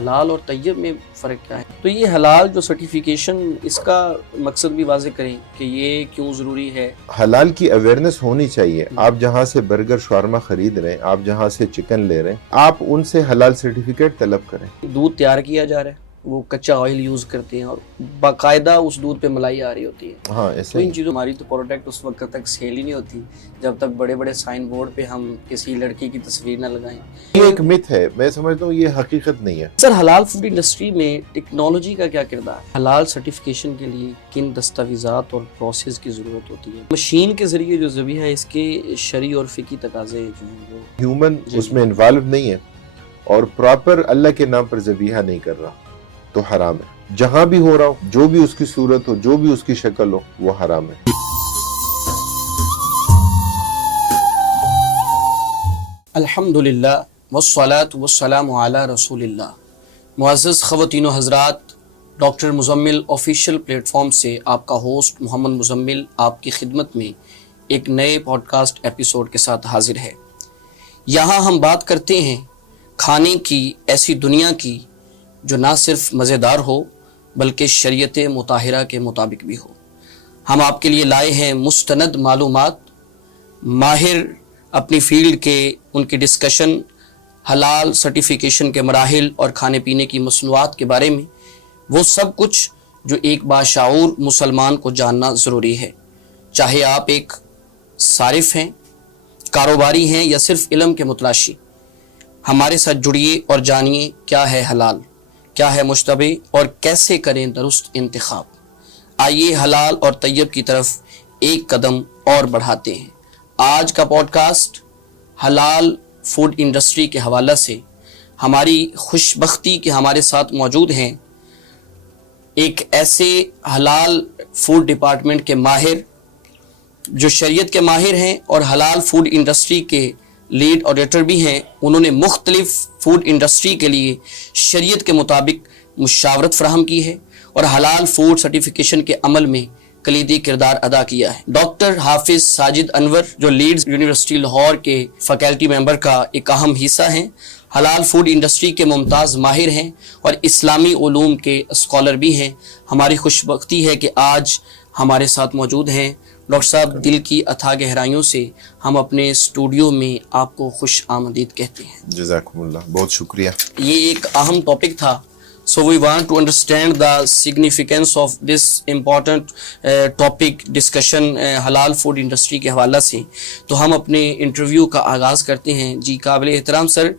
حلال اور طیب میں فرق کیا ہے؟ تو یہ حلال جو سرٹیفیکیشن، اس کا مقصد بھی واضح کریں کہ یہ کیوں ضروری ہے؟ حلال کی اویئرنس ہونی چاہیے. آپ جہاں سے برگر شاورما خرید رہے ہیں، آپ جہاں سے چکن لے رہے ہیں، آپ ان سے حلال سرٹیفکیٹ طلب کریں. دودھ تیار کیا جا رہا ہے، وہ کچا آئل یوز کرتے ہیں اور باقاعدہ اس دودھ پہ ملائی آ رہی ہوتی ہے. ہاں تو ایسے ان چیزوں ہماری تو پروڈکٹ اس وقت تک سیل ہی نہیں ہوتی جب تک بڑے بڑے سائن بورڈ پہ ہم کسی لڑکی کی تصویر نہ لگائیں. یہ ایک مت ہے، میں سمجھتا ہوں یہ حقیقت نہیں ہے. سر، حلال فوڈ انڈسٹری میں ٹیکنالوجی کا کیا کردار ہے؟ حلال سرٹیفکیشن کے لیے کن دستاویزات اور پروسیس کی ضرورت ہوتی ہے؟ مشین کے ذریعے جو ذبیحہ ہے، اس کے شرعی اور فقہی تقاضے جو ہیں وہ ہیومن اس میں انوالو نہیں ہے اور پراپر اللہ کے نام پر ذبیحہ نہیں کر رہا تو حرام ہے. جہاں بھی ہو رہا ہو، جو بھی اس کی صورت ہو، جو بھی اس کی شکل ہو، وہ حرام ہے. الحمدللہ والصلاة والسلام علی رسول اللہ. معزز خواتین و حضرات، doctor Muzammil official plate form سے آپ کا ہوسٹ محمد مزمل آپ کی خدمت میں ایک نئے پوڈ کاسٹ ایپیسوڈ کے ساتھ حاضر ہے. یہاں ہم بات کرتے ہیں کھانے کی، ایسی دنیا کی جو نہ صرف مزیدار ہو بلکہ شریعت مطہرہ کے مطابق بھی ہو. ہم آپ کے لیے لائے ہیں مستند معلومات، ماہر اپنی فیلڈ کے ان کی ڈسکشن، حلال سرٹیفیکیشن کے مراحل اور کھانے پینے کی مصنوعات کے بارے میں، وہ سب کچھ جو ایک باشعور مسلمان کو جاننا ضروری ہے. چاہے آپ ایک صارف ہیں، کاروباری ہیں یا صرف علم کے متلاشی، ہمارے ساتھ جڑیے اور جانیے کیا ہے حلال، کیا ہے مشتبہ اور کیسے کریں درست انتخاب. آئیے حلال اور طیب کی طرف ایک قدم اور بڑھاتے ہیں. آج کا پوڈ کاسٹ حلال فوڈ انڈسٹری کے حوالے سے ہماری خوش بختی کہ ہمارے ساتھ موجود ہیں ایک ایسے حلال فوڈ ڈپارٹمنٹ کے ماہر جو شریعت کے ماہر ہیں اور حلال فوڈ انڈسٹری کے لیڈ آڈیٹر بھی ہیں. انہوں نے مختلف فوڈ انڈسٹری کے لیے شریعت کے مطابق مشاورت فراہم کی ہے اور حلال فوڈ سرٹیفکیشن کے عمل میں کلیدی کردار ادا کیا ہے. ڈاکٹر حافظ ساجد انور جو لیڈز یونیورسٹی لاہور کے فیکلٹی ممبر کا ایک اہم حصہ ہیں، حلال فوڈ انڈسٹری کے ممتاز ماہر ہیں اور اسلامی علوم کے اسکالر بھی ہیں. ہماری خوش بختی ہے کہ آج ہمارے ساتھ موجود ہیں. ڈاکٹر صاحب، دل کی اتھاہ گہرائیوں سے ہم اپنے اسٹوڈیو میں آپ کو خوش آمدید کہتے ہیں. جزاکم اللہ، بہت شکریہ. یہ ایک اہم ٹاپک تھا. So we want to understand the significance of this important topic discussion حلال فوڈ انڈسٹری کے حوالہ سے. تو ہم اپنے انٹرویو کا آغاز کرتے ہیں. جی قابل احترام سر،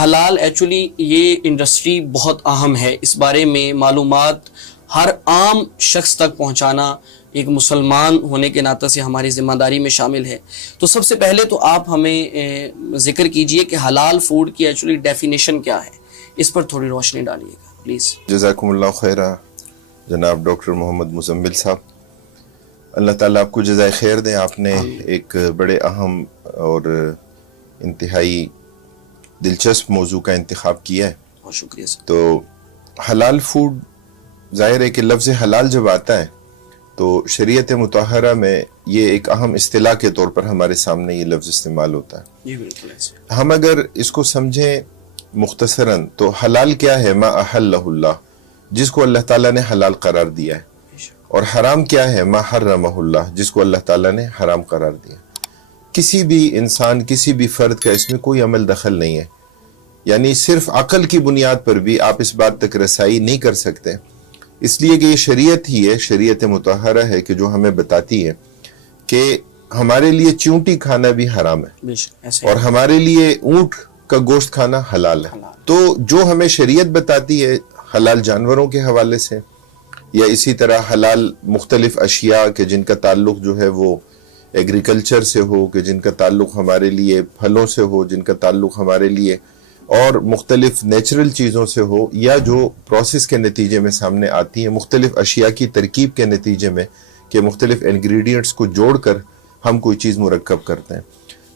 حلال ایکچولی یہ انڈسٹری بہت اہم ہے، اس بارے میں معلومات ہر عام شخص تک پہنچانا ایک مسلمان ہونے کے ناطے سے ہماری ذمہ داری میں شامل ہے. تو سب سے پہلے تو آپ ہمیں ذکر کیجئے کہ حلال فوڈ کی ایکچولی ڈیفینیشن کیا ہے، اس پر تھوڑی روشنی ڈالیے گا پلیز. جزاکم اللہ خیرہ جناب ڈاکٹر محمد مزمل صاحب، اللہ تعالیٰ آپ کو جزائے خیر دیں. آپ نے ایک بڑے اہم اور انتہائی دلچسپ موضوع کا انتخاب کیا ہے. بہت شکریہ سر. تو حلال فوڈ، ظاہر ہے کہ لفظ حلال جب آتا ہے تو شریعت مطہرہ میں یہ ایک اہم اصطلاح کے طور پر ہمارے سامنے یہ لفظ استعمال ہوتا ہے. جی بالکل. ہم اگر اس کو سمجھیں مختصراً تو حلال کیا ہے؟ ما احلہ اللہ، جس کو اللہ تعالیٰ نے حلال قرار دیا ہے. اور حرام کیا ہے؟ ما حرمہ اللہ، جس کو اللہ تعالیٰ نے حرام قرار دیا. کسی بھی انسان، کسی بھی فرد کا اس میں کوئی عمل دخل نہیں ہے. یعنی صرف عقل کی بنیاد پر بھی آپ اس بات تک رسائی نہیں کر سکتے، اس لیے کہ یہ شریعت ہی ہے، شریعت مطہرہ ہے کہ جو ہمیں بتاتی ہے کہ ہمارے لیے چونٹی کھانا بھی حرام ہے اور ہمارے لیے اونٹ کا گوشت کھانا حلال ہے. تو جو ہمیں شریعت بتاتی ہے حلال جانوروں کے حوالے سے، یا اسی طرح حلال مختلف اشیاء کے جن کا تعلق جو ہے وہ ایگریکلچر سے ہو، کہ جن کا تعلق ہمارے لیے پھلوں سے ہو، جن کا تعلق ہمارے لیے اور مختلف نیچرل چیزوں سے ہو، یا جو پروسیس کے نتیجے میں سامنے آتی ہیں مختلف اشیاء کی ترکیب کے نتیجے میں، کہ مختلف انگریڈینٹس کو جوڑ کر ہم کوئی چیز مرکب کرتے ہیں.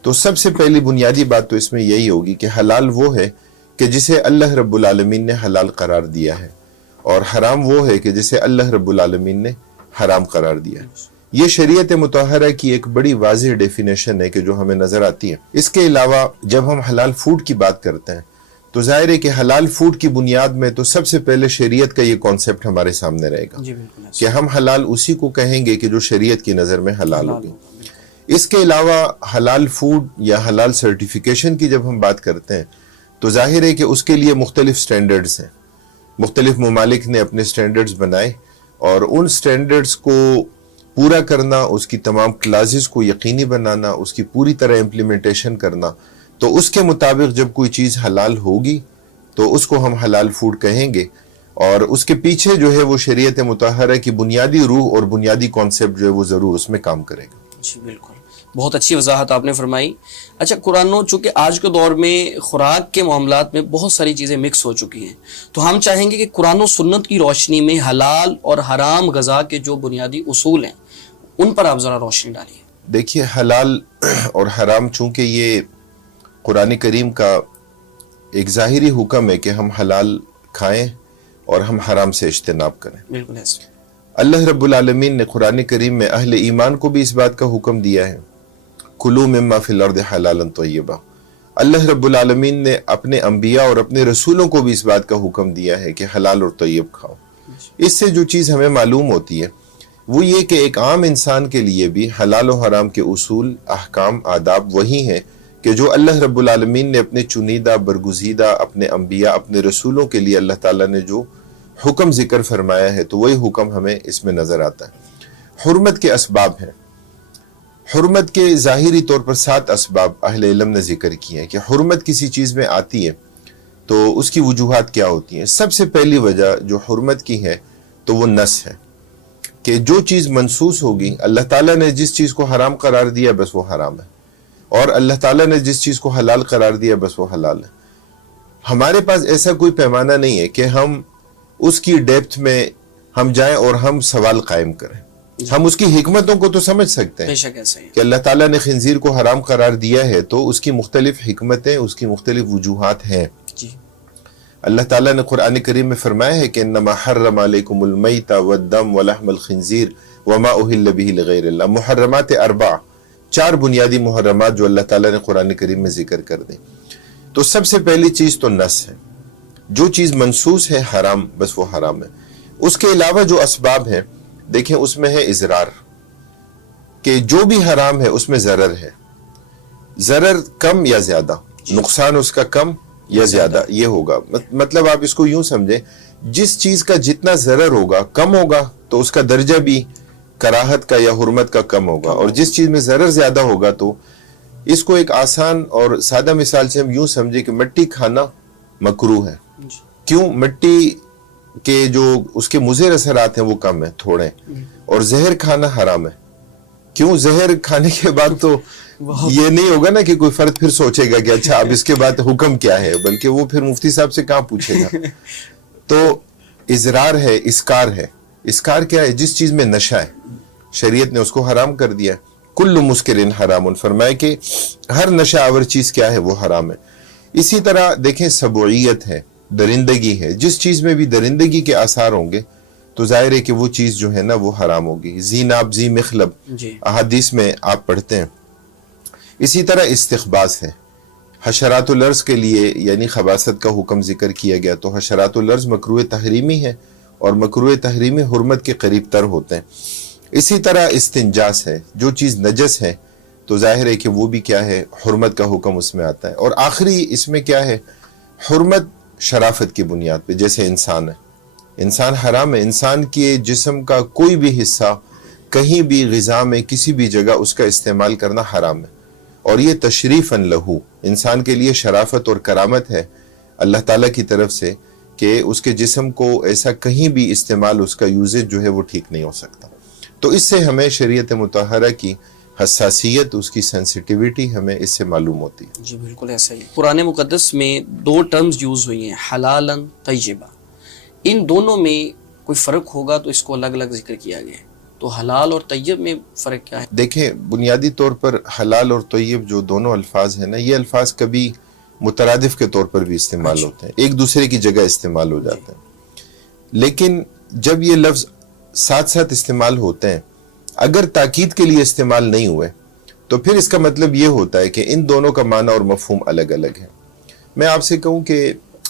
تو سب سے پہلی بنیادی بات تو اس میں یہی ہوگی کہ حلال وہ ہے کہ جسے اللہ رب العالمین نے حلال قرار دیا ہے، اور حرام وہ ہے کہ جسے اللہ رب العالمین نے حرام قرار دیا ہے. یہ شریعت مطہرہ کی ایک بڑی واضح ڈیفینیشن ہے کہ جو ہمیں نظر آتی ہے. اس کے علاوہ جب ہم حلال فوڈ کی بات کرتے ہیں تو ظاہر ہے کہ حلال فوڈ کی بنیاد میں تو سب سے پہلے شریعت کا یہ کانسیپٹ ہمارے سامنے رہے گا جی بالکل ایسا کہ ہم حلال اسی کو کہیں گے کہ جو شریعت کی نظر میں حلال ہوگی. اس کے علاوہ حلال فوڈ یا حلال سرٹیفیکیشن کی جب ہم بات کرتے ہیں تو ظاہر ہے کہ اس کے لیے مختلف سٹینڈرڈز ہیں. مختلف ممالک نے اپنے سٹینڈرڈز بنائے اور ان سٹینڈرڈز کو پورا کرنا، اس کی تمام کلازز کو یقینی بنانا، اس کی پوری طرح امپلیمنٹیشن کرنا، تو اس کے مطابق جب کوئی چیز حلال ہوگی تو اس کو ہم حلال فوڈ کہیں گے. اور اس کے پیچھے جو ہے وہ شریعت مطہرہ کی بنیادی روح اور بنیادی کانسیپٹ جو ہے وہ ضرور اس میں کام کرے گا. جی بالکل، بہت اچھی وضاحت آپ نے فرمائی. اچھا قرآن، چونکہ آج کے دور میں خوراک کے معاملات میں بہت ساری چیزیں مکس ہو چکی ہیں، تو ہم چاہیں گے کہ قرآن و سنت کی روشنی میں حلال اور حرام غذا کے جو بنیادی اصول ہیں ان پر آپ ذرا روشنی ڈالیے. دیکھیے، حلال اور حرام چونکہ یہ قرآن کریم کا ایک ظاہری حکم ہے کہ ہم حلال کھائیں اور ہم حرام سے اجتناب کریں. بالکل ایسا. اللہ رب العالمین نے قرآن کریم میں اہل ایمان کو بھی اس بات کا حکم دیا ہے، کلوا مما فی الارض حلالا طیبا. اللہ رب العالمین نے اپنے انبیاء اور اپنے رسولوں کو بھی اس بات کا حکم دیا ہے کہ حلال اور طیب کھاؤ. اس سے جو چیز ہمیں معلوم ہوتی ہے وہ یہ کہ ایک عام انسان کے لیے بھی حلال و حرام کے اصول، احکام، آداب وہی ہیں کہ جو اللہ رب العالمین نے اپنے چنیدہ، برگزیدہ اپنے انبیاء، اپنے رسولوں کے لیے اللہ تعالیٰ نے جو حکم ذکر فرمایا ہے تو وہی حکم ہمیں اس میں نظر آتا ہے. حرمت کے اسباب ہیں. حرمت کے ظاہری طور پر 7 اسباب اہل علم نے ذکر کیے ہیں کہ حرمت کسی چیز میں آتی ہے تو اس کی وجوہات کیا ہوتی ہیں. سب سے پہلی وجہ جو حرمت کی ہے تو وہ نص ہے کہ جو چیز منسوس ہوگی، اللہ تعالیٰ نے جس چیز کو حرام قرار دیا بس وہ حرام ہے، اور اللہ تعالیٰ نے جس چیز کو حلال قرار دیا بس وہ حلال ہے. ہمارے پاس ایسا کوئی پیمانہ نہیں ہے کہ ہم اس کی ڈیپتھ میں ہم جائیں اور ہم سوال قائم کریں. ہم اس کی حکمتوں کو تو سمجھ سکتے ہیں بے شک ایسا ہی کہ اللہ تعالیٰ نے خنزیر کو حرام قرار دیا ہے تو اس کی مختلف حکمتیں، اس کی مختلف وجوہات ہیں. جی. اللہ تعالیٰ نے قرآن کریم میں فرمایا ہے کہ انما حرم علیکم المیت والدم ولحم الخنزیر وما اہل بہ لغیر اللہ. محرمات 4 بنیادی محرمات جو اللہ تعالیٰ نے قرآن کریم میں ذکر کر دیں. تو سب سے پہلی چیز تو نص ہے. جو چیز منسوس ہے حرام بس وہ حرام ہے. اس کے علاوہ جو اسباب ہیں دیکھیں اس میں ہے اضرار، کہ جو بھی حرام ہے اس میں ضرر ہے. ضرر کم یا زیادہ، نقصان اس کا کم یا زیادہ یہ ہوگا. مطلب آپ اس کو یوں سمجھیں، جس چیز کا جتنا ضرر ہوگا کم ہوگا تو اس کا درجہ بھی کراہت کا یا حرمت کا کم ہوگا، اور جس چیز میں ضرر زیادہ ہوگا تو اس کو ایک آسان اور سادہ مثال سے ہم یوں سمجھیں کہ مٹی کھانا مکروہ ہے. کیوں؟ مٹی کے جو اس کے مضر اثرات ہیں وہ کم ہیں، تھوڑے، اور زہر کھانا حرام ہے. کیوں؟ زہر کھانے کے بعد تو یہ نہیں ہوگا نا کہ کوئی فرد پھر سوچے گا کہ اچھا اب اس کے بعد حکم کیا ہے، بلکہ وہ پھر مفتی صاحب سے کہاں پوچھے گا. تو اضرار ہے، اسکار ہے. اسکار کیا ہے؟ جس چیز میں نشہ ہے شریعت نے اس کو حرام کر دیا. کل مسکر حرام، فرمائے کہ ہر نشہ آور چیز کیا ہے وہ حرام ہے. اسی طرح دیکھیں سبوعیت ہے، درندگی ہے. جس چیز میں بھی درندگی کے آثار ہوں گے تو ظاہر ہے کہ وہ چیز جو ہے نا وہ حرام ہوگی. ذی ناب ذی مخلب احادیث میں آپ پڑھتے ہیں. اسی طرح استخباث ہے. حشرات الارض کے لیے یعنی خباثت کا حکم ذکر کیا گیا تو حشرات الارض مکروہ تحریمی ہے، اور مکروہ تحریمی حرمت کے قریب تر ہوتے ہیں. اسی طرح استنجاس ہے. جو چیز نجس ہے تو ظاہر ہے کہ وہ بھی کیا ہے، حرمت کا حکم اس میں آتا ہے. اور آخری اس میں کیا ہے، حرمت شرافت کی بنیاد پہ. جیسے انسان ہے، انسان حرام ہے. انسان کے جسم کا کوئی بھی حصہ کہیں بھی غذا میں کسی بھی جگہ اس کا استعمال کرنا حرام ہے، اور یہ تشریفاً لہو، انسان کے لیے شرافت اور کرامت ہے اللہ تعالیٰ کی طرف سے کہ اس کے جسم کو ایسا کہیں بھی استعمال، اس کا یوزیج جو ہے وہ ٹھیک نہیں ہو سکتا. تو اس سے ہمیں شریعت مطہرہ کی حساسیت، اس کی سینسیٹیوٹی ہمیں اس سے معلوم ہوتی ہے. جی بالکل ایسا ہی. قرآن مقدس میں 2 ٹرمز یوز ہوئی ہیں، حلالاً طیبہ. ان دونوں میں کوئی فرق ہوگا تو اس کو الگ الگ ذکر کیا گیا ہے، تو حلال اور طیب میں فرق کیا ہے؟ دیکھیں بنیادی طور پر حلال اور طیب جو دونوں الفاظ ہیں نا، یہ الفاظ کبھی مترادف کے طور پر بھی استعمال ہوتے ہیں، ایک دوسرے کی جگہ استعمال ہو جاتے ہیں. لیکن جب یہ لفظ ساتھ ساتھ استعمال ہوتے ہیں، اگر تاکید کے لیے استعمال نہیں ہوئے تو پھر اس کا مطلب یہ ہوتا ہے کہ ان دونوں کا معنی اور مفہوم الگ الگ ہے. میں آپ سے کہوں کہ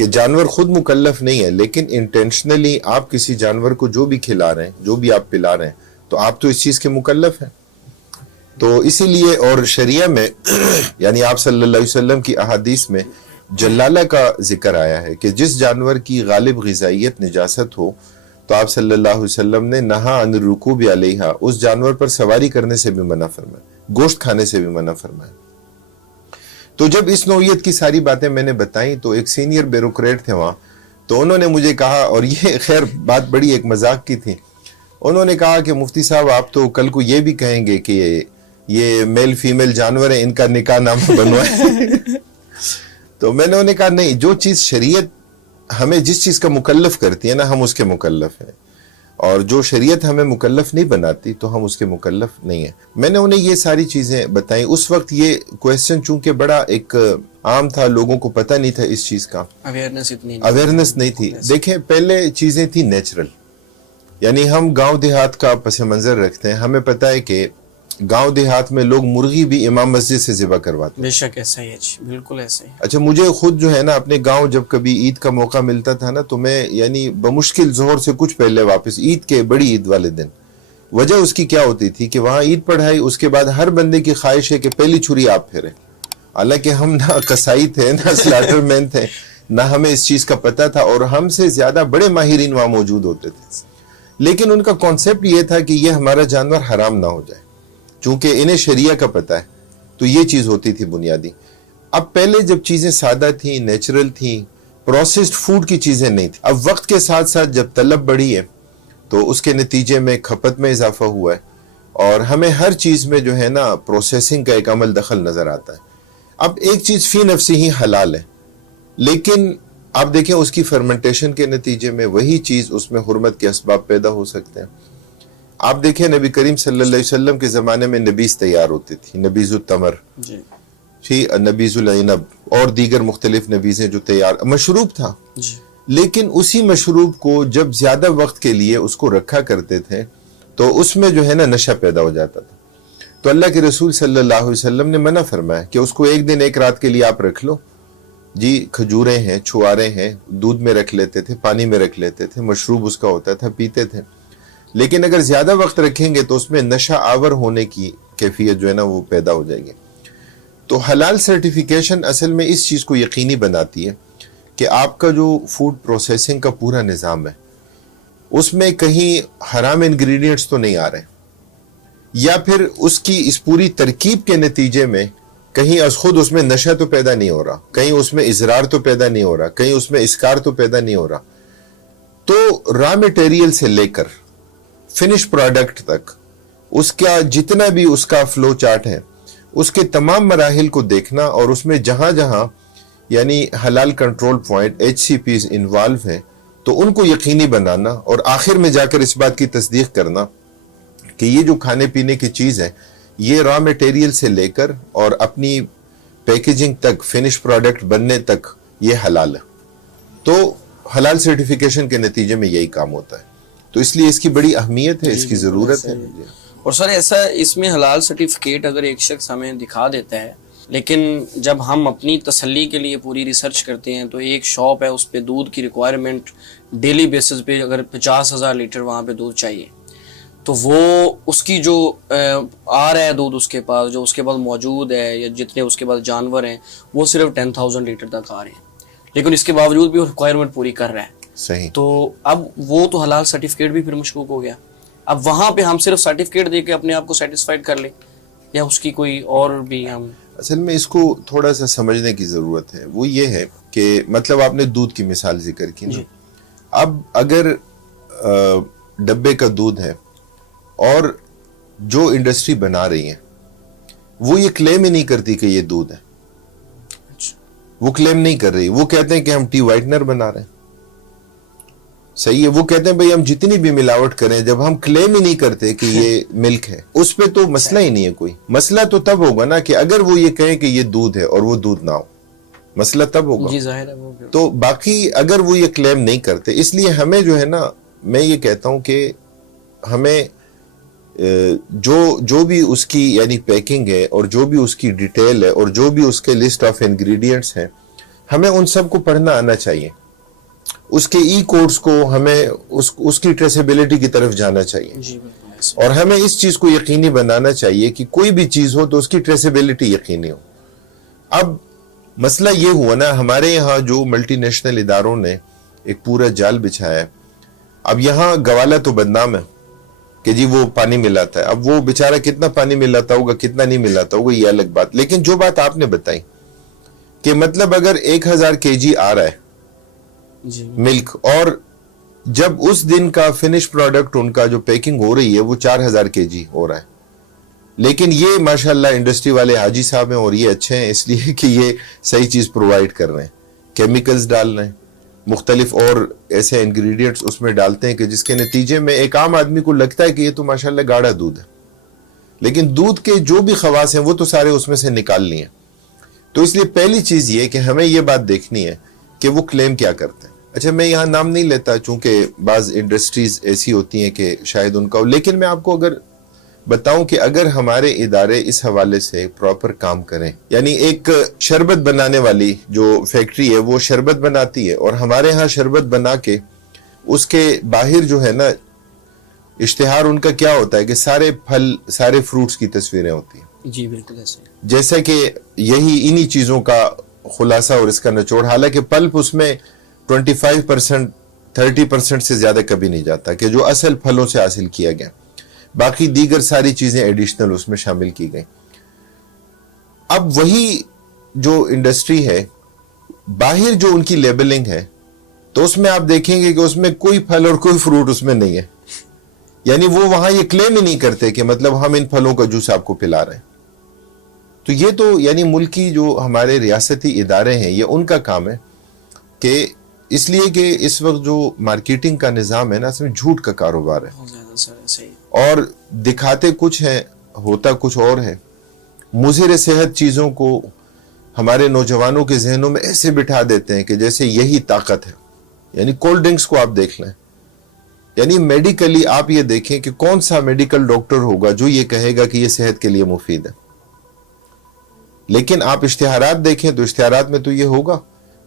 کہ جانور خود مکلف نہیں ہے، لیکن انٹینشنلی آپ کسی جانور کو جو بھی کھلا رہے ہیں، جو بھی آپ پلا رہے ہیں، تو آپ تو اس چیز کے مکلف ہیں. تو اسی لیے اور شریعہ میں یعنی آپ صلی اللہ علیہ وسلم کی احادیث میں جلالہ کا ذکر آیا ہے کہ جس جانور کی غالب غذائیت نجاست ہو تو آپ صلی اللہ علیہ وسلم نے نہا عن الرکوب علیہا، اس جانور پر سواری کرنے سے بھی منع فرمایا، گوشت کھانے سے بھی منع فرمایا. تو جب اس نوعیت کی ساری باتیں میں نے بتائیں تو ایک سینئر بیوروکریٹ تھے وہاں، تو انہوں نے مجھے کہا، اور یہ خیر بات بڑی ایک مذاق کی تھی، انہوں نے کہا کہ مفتی صاحب آپ تو کل کو یہ بھی کہیں گے کہ یہ میل فیمیل جانور ہیں، ان کا نکاح نامہ بنوائے. تو میں نے انہیں کہا نہیں، جو چیز شریعت ہمیں جس چیز کا مکلف کرتی ہے نا، ہم اس کے مکلف ہیں، اور جو شریعت ہمیں مکلف نہیں بناتی تو ہم اس کے مکلف نہیں ہیں. میں نے انہیں یہ ساری چیزیں بتائیں. اس وقت یہ کویسچن چونکہ بڑا ایک عام تھا، لوگوں کو پتہ نہیں تھا اس چیز کا، اویئرنس نہیں تھی. دیکھیں پہلے چیزیں تھی نیچرل، یعنی ہم گاؤں دیہات کا پس منظر رکھتے ہیں، ہمیں پتہ ہے کہ گاؤں دیہات میں لوگ مرغی بھی امام مسجد سے ذبح کرواتے ہیں. بے شک ایسا ہی ہے، بالکل ایسا ہی. اچھا مجھے خود جو ہے نا اپنے گاؤں جب کبھی عید کا موقع ملتا تھا نا، تو میں یعنی بمشکل ظہر سے کچھ پہلے واپس، عید کے بڑی عید والے دن، وجہ اس کی کیا ہوتی تھی کہ وہاں عید پڑھائی، اس کے بعد ہر بندے کی خواہش ہے کہ پہلی چھری آپ پھیرے. حالانکہ ہم نہ قصائی تھے، نہ سلاٹر مین تھے، نہ ہمیں اس چیز کا پتہ تھا، اور ہم سے زیادہ بڑے ماہرین وہاں موجود ہوتے تھے. لیکن ان کا کانسیپٹ یہ تھا کہ یہ ہمارا جانور حرام نہ ہو جائے، چونکہ انہیں شریعہ کا پتہ ہے. تو یہ چیز ہوتی تھی بنیادی. اب پہلے جب چیزیں سادہ تھیں، نیچرل تھیں، پروسیسڈ فوڈ کی چیزیں نہیں تھیں. اب وقت کے ساتھ ساتھ جب طلب بڑھی ہے تو اس کے نتیجے میں کھپت میں اضافہ ہوا ہے، اور ہمیں ہر چیز میں جو ہے نا پروسیسنگ کا ایک عمل دخل نظر آتا ہے. اب ایک چیز فی نفسی ہی حلال ہے، لیکن آپ دیکھیں اس کی فرمنٹیشن کے نتیجے میں وہی چیز اس میں حرمت کے اسباب پیدا ہو سکتے ہیں. آپ دیکھیں نبی کریم صلی اللہ علیہ وسلم کے زمانے میں نبیز تیار ہوتی تھی، نبیز التمر، نبیز العنب اور دیگر مختلف نبیزیں جو تیار، مشروب تھا. لیکن اسی مشروب کو جب زیادہ وقت کے لیے اس کو رکھا کرتے تھے تو اس میں جو ہے نا نشہ پیدا ہو جاتا تھا. تو اللہ کے رسول صلی اللہ علیہ وسلم نے منع فرمایا کہ اس کو ایک دن ایک رات کے لیے آپ رکھ لو. جی کھجوریں ہیں، چھوارے ہیں، دودھ میں رکھ لیتے تھے، پانی میں رکھ لیتے تھے، مشروب اس کا ہوتا تھا، پیتے تھے. لیکن اگر زیادہ وقت رکھیں گے تو اس میں نشہ آور ہونے کی کیفیت جو ہے نا وہ پیدا ہو جائے گی. تو حلال سرٹیفیکیشن اصل میں اس چیز کو یقینی بناتی ہے کہ آپ کا جو فوڈ پروسیسنگ کا پورا نظام ہے اس میں کہیں حرام انگریڈینٹس تو نہیں آ رہے، یا پھر اس کی اس پوری ترکیب کے نتیجے میں کہیں از خود اس میں نشہ تو پیدا نہیں ہو رہا، کہیں اس میں اضرار تو پیدا نہیں ہو رہا، کہیں اس میں اسکار تو پیدا نہیں ہو رہا. تو را میٹیریل سے لے کر فنش پروڈکٹ تک اس کا جتنا بھی اس کا فلو چارٹ ہے، اس کے تمام مراحل کو دیکھنا، اور اس میں جہاں جہاں یعنی حلال کنٹرول پوائنٹ HCPs انوالو ہیں تو ان کو یقینی بنانا، اور آخر میں جا کر اس بات کی تصدیق کرنا کہ یہ جو کھانے پینے کی چیز ہے یہ را میٹیریل سے لے کر اور اپنی پیکیجنگ تک، فنش پروڈکٹ بننے تک یہ حلال ہے. تو حلال سرٹیفیکیشن کے نتیجے میں یہی کام ہوتا ہے. تو اس لیے اس کی بڑی اہمیت ہے، اس کی ضرورت ہے. اور سر ایسا اس میں حلال سرٹیفکیٹ اگر ایک شخص ہمیں دکھا دیتا ہے، لیکن جب ہم اپنی تسلی کے لیے پوری ریسرچ کرتے ہیں تو ایک شاپ ہے، اس پہ دودھ کی ریکوائرمنٹ ڈیلی بیسس پہ اگر 50,000 لیٹر وہاں پہ دودھ چاہیے، تو وہ اس کی جو آ رہا ہے دودھ اس کے پاس، جو اس کے پاس موجود ہے یا جتنے اس کے پاس جانور ہیں، وہ صرف 10,000 لیٹر تک آ رہے ہیں، لیکن اس کے باوجود بھی وہ ریکوائرمنٹ پوری کر رہا ہے. صحیح. تو اب وہ تو حلال سرٹیفکیٹ بھی پھر مشکوک ہو گیا. اب وہاں پہ ہم صرف سرٹیفکیٹ دے کے اپنے آپ کو سیٹسفائیڈ کر لیں، یا اس کی کوئی اور بھی ہم اصل میں اس کو تھوڑا سا سمجھنے کی ضرورت ہے. وہ یہ ہے کہ مطلب آپ نے دودھ کی مثال ذکر کی نا، اب اگر ڈبے کا دودھ ہے اور جو انڈسٹری بنا رہی ہے وہ یہ کلیم ہی نہیں کرتی کہ یہ دودھ ہے، وہ کلیم نہیں کر رہی، وہ کہتے ہیں کہ ہم ٹی وائٹنر بنا رہے ہیں، صحیح ہے، وہ کہتے ہیں بھئی ہم جتنی بھی ملاوٹ کریں، جب ہم کلیم ہی نہیں کرتے کہ یہ ملک ہے، اس پہ تو مسئلہ ہی نہیں ہے. کوئی مسئلہ تو تب ہوگا نا کہ اگر وہ یہ کہیں کہ یہ دودھ ہے اور وہ دودھ نہ ہو، مسئلہ تب ہوگا. جی ظاہر ہے. تو باقی اگر وہ یہ کلیم نہیں کرتے، اس لیے ہمیں جو ہے نا، میں یہ کہتا ہوں کہ ہمیں جو بھی اس کی یعنی پیکنگ ہے اور جو بھی اس کی ڈیٹیل ہے اور جو بھی اس کے لسٹ آف انگریڈینٹس ہیں، ہمیں ان سب کو پڑھنا آنا چاہیے. اس کے ای کوڈز کو ہمیں اس کی ٹریسیبلٹی کی طرف جانا چاہیے. جی اور ہمیں اس چیز کو یقینی بنانا چاہیے کہ کوئی بھی چیز ہو تو اس کی ٹریسیبلٹی یقینی ہو. اب مسئلہ یہ ہوا نا, ہمارے یہاں جو ملٹی نیشنل اداروں نے ایک پورا جال بچھایا ہے. اب یہاں گوالا تو بدنام ہے کہ جی وہ پانی ملاتا ہے. اب وہ بیچارہ کتنا پانی ملاتا ہوگا, کتنا نہیں ملاتا ہوگا, یہ الگ بات. لیکن جو بات آپ نے بتائی کہ مطلب اگر 1000 kg آ رہا ہے ملک, اور جب اس دن کا فنش پروڈکٹ ان کا جو پیکنگ ہو رہی ہے وہ 4000 kg ہو رہا ہے, لیکن یہ ماشاءاللہ انڈسٹری والے حاجی صاحب ہیں اور یہ اچھے ہیں اس لیے کہ یہ صحیح چیز پرووائڈ کر رہے ہیں. کیمیکلز ڈال رہے ہیں, مختلف اور ایسے انگریڈینٹس اس میں ڈالتے ہیں کہ جس کے نتیجے میں ایک عام آدمی کو لگتا ہے کہ یہ تو ماشاءاللہ گاڑھا دودھ ہے, لیکن دودھ کے جو بھی خواص ہیں وہ تو سارے اس میں سے نکال لیے. تو اس لیے پہلی چیز یہ کہ ہمیں یہ بات دیکھنی ہے کہ وہ کلیم کیا کرتے ہیں. اچھا میں یہاں نام نہیں لیتا چونکہ بعض انڈسٹریز ایسی ہوتی ہیں کہ شاید ان کا ہو, لیکن میں آپ کو اگر بتاؤں کہ اگر ہمارے ادارے اس حوالے سے پراپر کام کریں, یعنی ایک شربت بنانے والی جو فیکٹری ہے وہ شربت بناتی ہے, اور ہمارے ہاں شربت بنا کے اس کے باہر جو ہے نا اشتہار ان کا کیا ہوتا ہے کہ سارے پھل سارے فروٹس کی تصویریں ہوتی ہیں. جی بالکل ایسے, جیسے کہ یہی انہی چیزوں کا خلاصہ اور اس کا نچوڑ, حالانکہ پلپ اس میں 25% 30% سے زیادہ کبھی نہیں جاتا کہ جو اصل پھلوں سے حاصل کیا گیا, باقی دیگر ساری چیزیں ایڈیشنل اس میں شامل کی گئی. اب وہی جو انڈسٹری ہے باہر جو ان کی لیبلنگ ہے تو اس میں آپ دیکھیں گے کہ اس میں کوئی پھل اور کوئی فروٹ اس میں نہیں ہے, یعنی وہ وہاں یہ کلیم ہی نہیں کرتے کہ مطلب ہم ان پھلوں کا جوس آپ کو پلا رہے ہیں. تو یہ تو یعنی ملکی جو ہمارے ریاستی ادارے ہیں یہ ان کا کام ہے کہ اس لیے کہ اس وقت جو مارکیٹنگ کا نظام ہے نا اس میں جھوٹ کا کاروبار ہے اور دکھاتے کچھ ہیں ہوتا کچھ اور ہے. مضر صحت چیزوں کو ہمارے نوجوانوں کے ذہنوں میں ایسے بٹھا دیتے ہیں کہ جیسے یہی طاقت ہے. یعنی کولڈ ڈرنکس کو آپ دیکھ لیں, یعنی میڈیکلی آپ یہ دیکھیں کہ کون سا میڈیکل ڈاکٹر ہوگا جو یہ کہے گا کہ یہ صحت کے لیے مفید ہے. لیکن آپ اشتہارات دیکھیں تو اشتہارات میں تو یہ ہوگا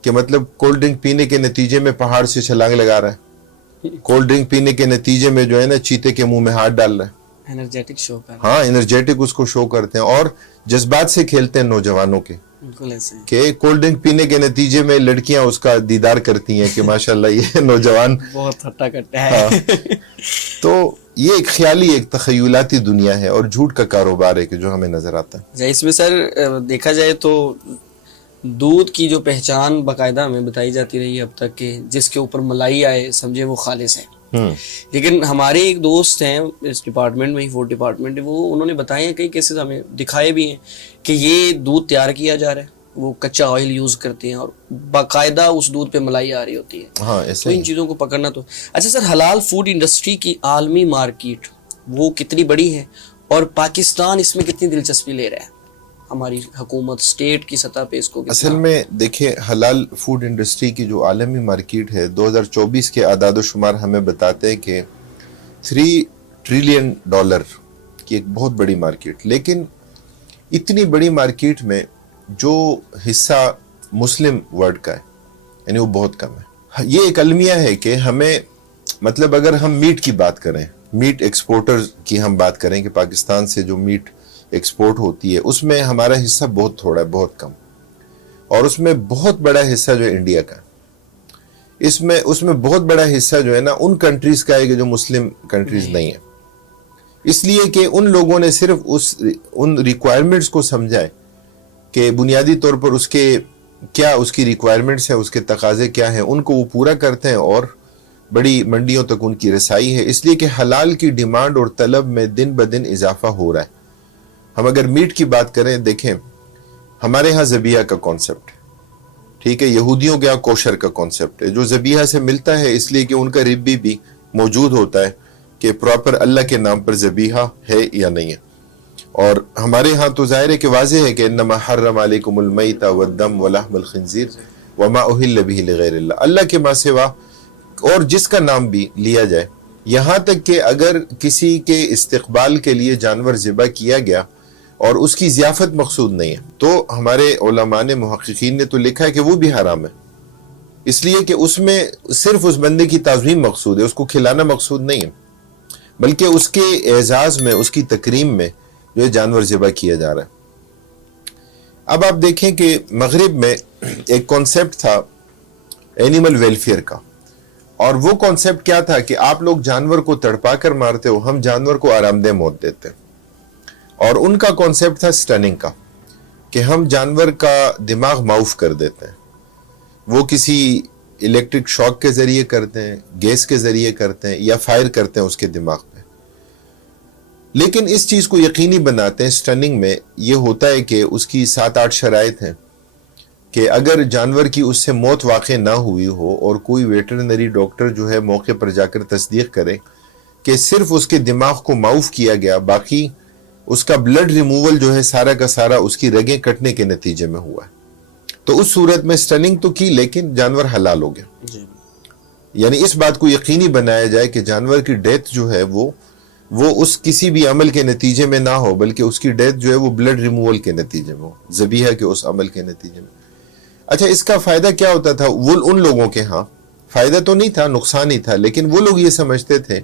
کہ مطلب کولڈ ڈرنک پینے کے نتیجے میں پہاڑ سے چھلانگ لگا رہا ہے, کولڈ ڈرنک پینے کے نتیجے میں جو ہے نا چیتے کے منہ میں ہاتھ ڈال رہا ہے, انرجیٹک شو کر, ہاں انرجیٹک اس کو شو کرتے ہیں اور جذبات سے کھیلتے ہیں نوجوانوں کے بالکل ایسے کہ کولڈ ڈرنک پینے کے نتیجے میں لڑکیاں اس کا دیدار کرتی ہیں کہ ماشاءاللہ یہ نوجوان بہت ہٹا کٹا ہے. تو یہ ایک خیالی ایک تخیلاتی دنیا ہے اور جھوٹ کا کاروبار ہے کہ جو ہمیں نظر آتا ہے. اس میں سر دیکھا جائے تو دودھ کی جو پہچان باقاعدہ ہمیں بتائی جاتی رہی ہے اب تک کہ جس کے اوپر ملائی آئے سمجھے وہ خالص ہے. لیکن ہمارے ایک دوست ہیں اس ڈپارٹمنٹ میں ہی, فوڈ ڈپارٹمنٹ, وہ انہوں نے بتائے ہیں کئی کیسز ہمیں دکھائے بھی ہیں کہ یہ دودھ تیار کیا جا رہا ہے, وہ کچا آئل یوز کرتے ہیں اور باقاعدہ اس دودھ پہ ملائی آ رہی ہوتی ہے. تو ان چیزوں کو پکڑنا تو اچھا سر, حلال فوڈ انڈسٹری کی عالمی مارکیٹ وہ کتنی بڑی ہے اور پاکستان اس میں کتنی دلچسپی لے رہا ہے, ہماری حکومت اسٹیٹ کی سطح پہ اس کو اصل میں دیکھیں حلال فوڈ انڈسٹری کی جو عالمی مارکیٹ ہے 2024 کے اعداد و شمار ہمیں بتاتے ہیں کہ $3 ٹریلین کی ایک بہت بڑی مارکیٹ. لیکن اتنی بڑی مارکیٹ میں جو حصہ مسلم ورلڈ کا ہے یعنی وہ بہت کم ہے. یہ ایک المیہ ہے کہ ہمیں مطلب اگر ہم میٹ کی بات کریں, میٹ ایکسپورٹر کی ہم بات کریں کہ پاکستان سے جو میٹ ایکسپورٹ ہوتی ہے اس میں ہمارا حصہ بہت تھوڑا ہے, بہت کم, اور اس میں بہت بڑا حصہ جو ہے انڈیا کا ہے. اس میں بہت بڑا حصہ جو ہے نا ان کنٹریز کا ہے کہ جو مسلم کنٹریز نہیں ہیں. اس لیے کہ ان لوگوں نے صرف ان ریکوائرمنٹس کو سمجھا ہے کہ بنیادی طور پر اس کے کیا اس کی ریکوائرمنٹس ہیں, اس کے تقاضے کیا ہیں, ان کو وہ پورا کرتے ہیں اور بڑی منڈیوں تک ان کی رسائی ہے. اس لیے کہ حلال کی ڈیمانڈ اور طلب میں دن بدن اضافہ ہو رہا ہے. ہم اگر میٹ کی بات کریں, دیکھیں ہمارے ہاں ذبیحہ کا کانسیپٹ ہے, ٹھیک ہے, یہودیوں کے ہاں کوشر کا کانسیپٹ ہے جو ذبیحہ سے ملتا ہے, اس لیے کہ ان کا ربی بھی موجود ہوتا ہے کہ پراپر اللہ کے نام پر ذبیحہ ہے یا نہیں ہے. اور ہمارے ہاں تو ظاہر ہے کہ واضح ہے کہ انما حرم علیکم المیت والدم ولحم الخنزیر وما اہل بہ لغیر اللہ, اللہ کے ماں سوا اور جس کا نام بھی لیا جائے, یہاں تک کہ اگر کسی کے استقبال کے لیے جانور ذبح کیا گیا اور اس کی ضیافت مقصود نہیں ہے، تو ہمارے علماء نے محققین نے تو لکھا ہے کہ وہ بھی حرام ہے، اس لیے کہ اس میں صرف اس بندے کی تعظیم مقصود ہے، اس کو کھلانا مقصود نہیں ہے، بلکہ اس کے اعزاز میں، اس کی تکریم میں جو ہے جانور ذبح کیا جا رہا ہے۔ اب آپ دیکھیں کہ مغرب میں ایک کانسیپٹ تھا اینیمل ویلفیئر کا، اور وہ کانسیپٹ کیا تھا کہ آپ لوگ جانور کو تڑپا کر مارتے ہو، ہم جانور کو آرام دہ موت دیتے ہیں۔ اور ان کا کانسیپٹ تھا سٹننگ کا، کہ ہم جانور کا دماغ معاف کر دیتے ہیں، وہ کسی الیکٹرک شاک کے ذریعے کرتے ہیں، گیس کے ذریعے کرتے ہیں، یا فائر کرتے ہیں اس کے دماغ پہ۔ لیکن اس چیز کو یقینی بناتے ہیں سٹننگ میں یہ ہوتا ہے کہ اس کی 7-8 شرائط ہیں کہ اگر جانور کی اس سے موت واقع نہ ہوئی ہو اور کوئی ویٹرنری ڈاکٹر جو ہے موقع پر جا کر تصدیق کرے کہ صرف اس کے دماغ کو معاف کیا گیا، باقی اس کا بلڈ ریموول جو ہے سارا کا سارا اس کی رگیں کٹنے کے نتیجے میں ہوا ہے، تو اس صورت میں سٹننگ تو کی لیکن جانور حلال ہو گیا۔ یعنی اس بات کو یقینی بنایا جائے کہ جانور کی ڈیتھ جو ہے وہ اس کسی بھی عمل کے نتیجے میں نہ ہو، بلکہ اس کی ڈیتھ جو ہے وہ بلڈ ریموول کے نتیجے میں ہو، ذبیحہ کے اس عمل کے نتیجے میں۔ اچھا، اس کا فائدہ کیا ہوتا تھا؟ وہ ان لوگوں کے ہاں فائدہ تو نہیں تھا، نقصان ہی تھا، لیکن وہ لوگ یہ سمجھتے تھے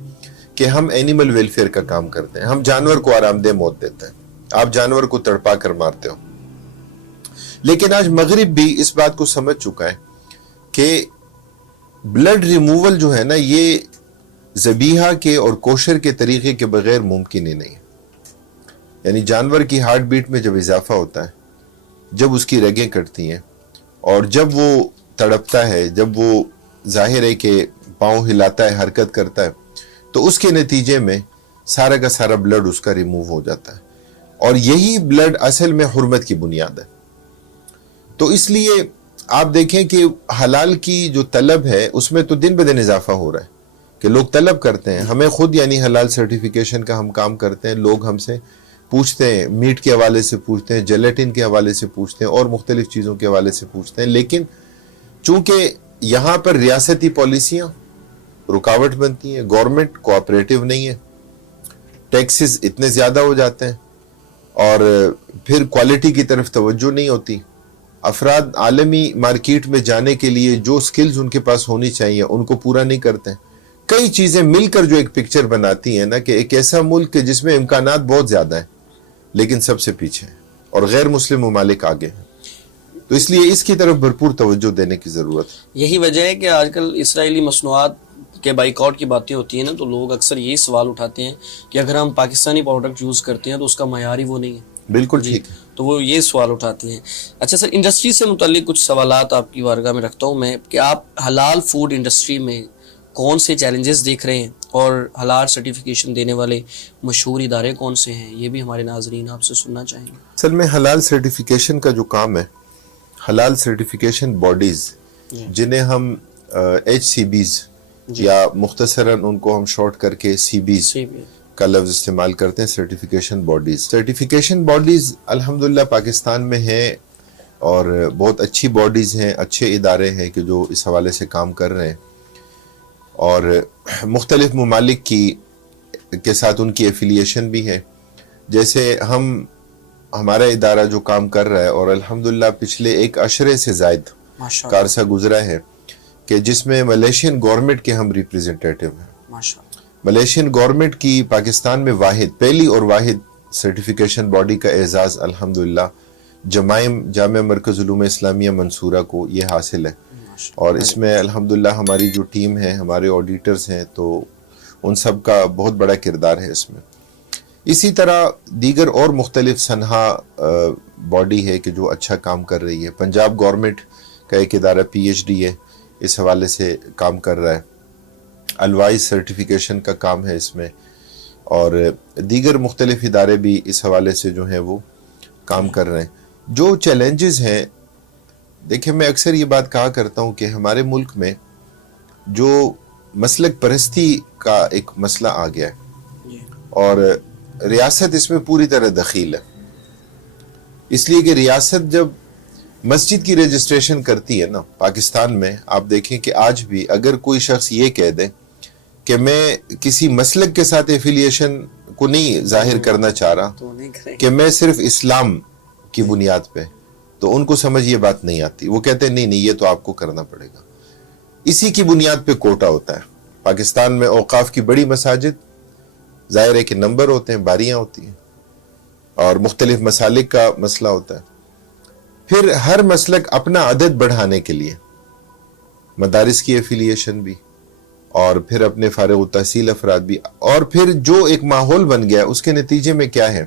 کہ ہم اینیمل ویلفیئر کا کام کرتے ہیں، ہم جانور کو آرام دہ موت دیتے ہیں، آپ جانور کو تڑپا کر مارتے ہو۔ لیکن آج مغرب بھی اس بات کو سمجھ چکا ہے کہ بلڈ ریموول جو ہے نا، یہ ذبیحہ کے اور کوشر کے طریقے کے بغیر ممکن ہی نہیں ہے۔ یعنی جانور کی ہارٹ بیٹ میں جب اضافہ ہوتا ہے، جب اس کی رگیں کٹتی ہیں اور جب وہ تڑپتا ہے، جب وہ ظاہر ہے کہ پاؤں ہلاتا ہے، حرکت کرتا ہے، تو اس کے نتیجے میں سارا کا سارا بلڈ اس کا ریموو ہو جاتا ہے، اور یہی بلڈ اصل میں حرمت کی بنیاد ہے۔ تو اس لیے آپ دیکھیں کہ حلال کی جو طلب ہے اس میں تو دن بدن اضافہ ہو رہا ہے کہ لوگ طلب کرتے ہیں، ہمیں خود یعنی حلال سرٹیفیکیشن کا ہم کام کرتے ہیں، لوگ ہم سے پوچھتے ہیں، میٹ کے حوالے سے پوچھتے ہیں، جیلیٹن کے حوالے سے پوچھتے ہیں، اور مختلف چیزوں کے حوالے سے پوچھتے ہیں، لیکن چونکہ یہاں پر ریاستی پالیسیاں رکاوٹ بنتی ہیں، گورنمنٹ کوآپریٹو نہیں ہے، ٹیکسز اتنے زیادہ ہو جاتے ہیں، اور پھر کوالٹی کی طرف توجہ نہیں ہوتی، افراد عالمی مارکیٹ میں جانے کے لیے جو سکلز ان کے پاس ہونی چاہیے ان کو پورا نہیں کرتے۔ کئی چیزیں مل کر جو ایک پکچر بناتی ہیں نا کہ ایک ایسا ملک کہ جس میں امکانات بہت زیادہ ہیں لیکن سب سے پیچھے ہیں اور غیر مسلم ممالک آگے ہیں، تو اس لیے اس کی طرف بھرپور توجہ دینے کی ضرورت ہے۔ یہی وجہ ہے کہ آج کل اسرائیلی مصنوعات کے بائیکاٹ کی باتیں ہوتی ہیں نا، تو لوگ اکثر یہی سوال اٹھاتے ہیں کہ اگر ہم پاکستانی پروڈکٹ یوز کرتے ہیں تو اس کا معیار ہی وہ نہیں ہے۔ بالکل ٹھیک ہے، تو وہ یہ سوال اٹھاتے ہیں۔ اچھا سر، انڈسٹری سے متعلق کچھ سوالات آپ کی بارگاہ میں رکھتا ہوں میں کہ آپ حلال فوڈ انڈسٹری میں کون سے چیلنجز دیکھ رہے ہیں، اور حلال سرٹیفیکیشن دینے والے مشہور ادارے کون سے ہیں، یہ بھی ہمارے ناظرین آپ سے سننا چاہیں گے۔ اصل میں حلال سرٹیفیکیشن کا جو کام ہے، حلال سرٹیفیکیشن باڈیز جنہیں ہم ایچ سی بیز یا مختصراً ان کو ہم شارٹ کر کے سی بیز کا لفظ استعمال کرتے ہیں، سرٹیفیکیشن باڈیز۔ سرٹیفیکیشن باڈیز الحمدللہ پاکستان میں ہیں اور بہت اچھی باڈیز ہیں، اچھے ادارے ہیں کہ جو اس حوالے سے کام کر رہے ہیں، اور مختلف ممالک کے ساتھ ان کی ایفیلیشن بھی ہے۔ جیسے ہمارا ادارہ جو کام کر رہا ہے، اور الحمدللہ پچھلے 1 عشرے سے زائد کا عرصہ گزرا ہے کہ جس میں ملیشین گورنمنٹ کے ہم ریپریزنٹیٹو ہیں۔ ملیشین گورنمنٹ کی پاکستان میں پہلی اور واحد سرٹیفیکیشن باڈی کا اعزاز الحمدللہ جامعہ مرکز علوم اسلامیہ منصورہ کو یہ حاصل ہے، اور اس میں الحمدللہ ہماری جو ٹیم ہے، ہمارے آڈیٹرز ہیں، تو ان سب کا بہت بڑا کردار ہے اس میں۔ اسی طرح دیگر اور مختلف سنہا باڈی ہے کہ جو اچھا کام کر رہی ہے۔ پنجاب گورنمنٹ کا ایک ادارہ پی ایچ ڈی ہے، اس حوالے سے کام کر رہا ہے۔ الوائز سرٹیفیکیشن کا کام ہے اس میں، اور دیگر مختلف ادارے بھی اس حوالے سے جو ہیں وہ کام کر رہے ہیں۔ جو چیلنجز ہیں، دیکھیں میں اکثر یہ بات کہا کرتا ہوں کہ ہمارے ملک میں جو مسلک پرستی کا ایک مسئلہ آ گیا ہے، اور ریاست اس میں پوری طرح دخیل ہے، اس لیے کہ ریاست جب مسجد کی رجسٹریشن کرتی ہے نا پاکستان میں، آپ دیکھیں کہ آج بھی اگر کوئی شخص یہ کہہ دے کہ میں کسی مسلک کے ساتھ ایفیلیشن کو نہیں ظاہر کرنا چاہ رہا تو نہیں کریں کہ میں صرف اسلام کی بنیاد پہ، تو ان کو سمجھ یہ بات نہیں آتی. وہ کہتے ہیں نہیں یہ تو آپ کو کرنا پڑے گا. اسی کی بنیاد پہ کوٹا ہوتا ہے. پاکستان میں اوقاف کی بڑی مساجد، ظاہر ہے کہ نمبر ہوتے ہیں، باریاں ہوتی ہیں، اور مختلف مسالک کا مسئلہ ہوتا ہے. پھر ہر مسلک اپنا عدد بڑھانے کے لیے مدارس کی ایفیلیشن بھی، اور پھر اپنے فارغ التحصیل افراد بھی، اور پھر جو ایک ماحول بن گیا اس کے نتیجے میں کیا ہے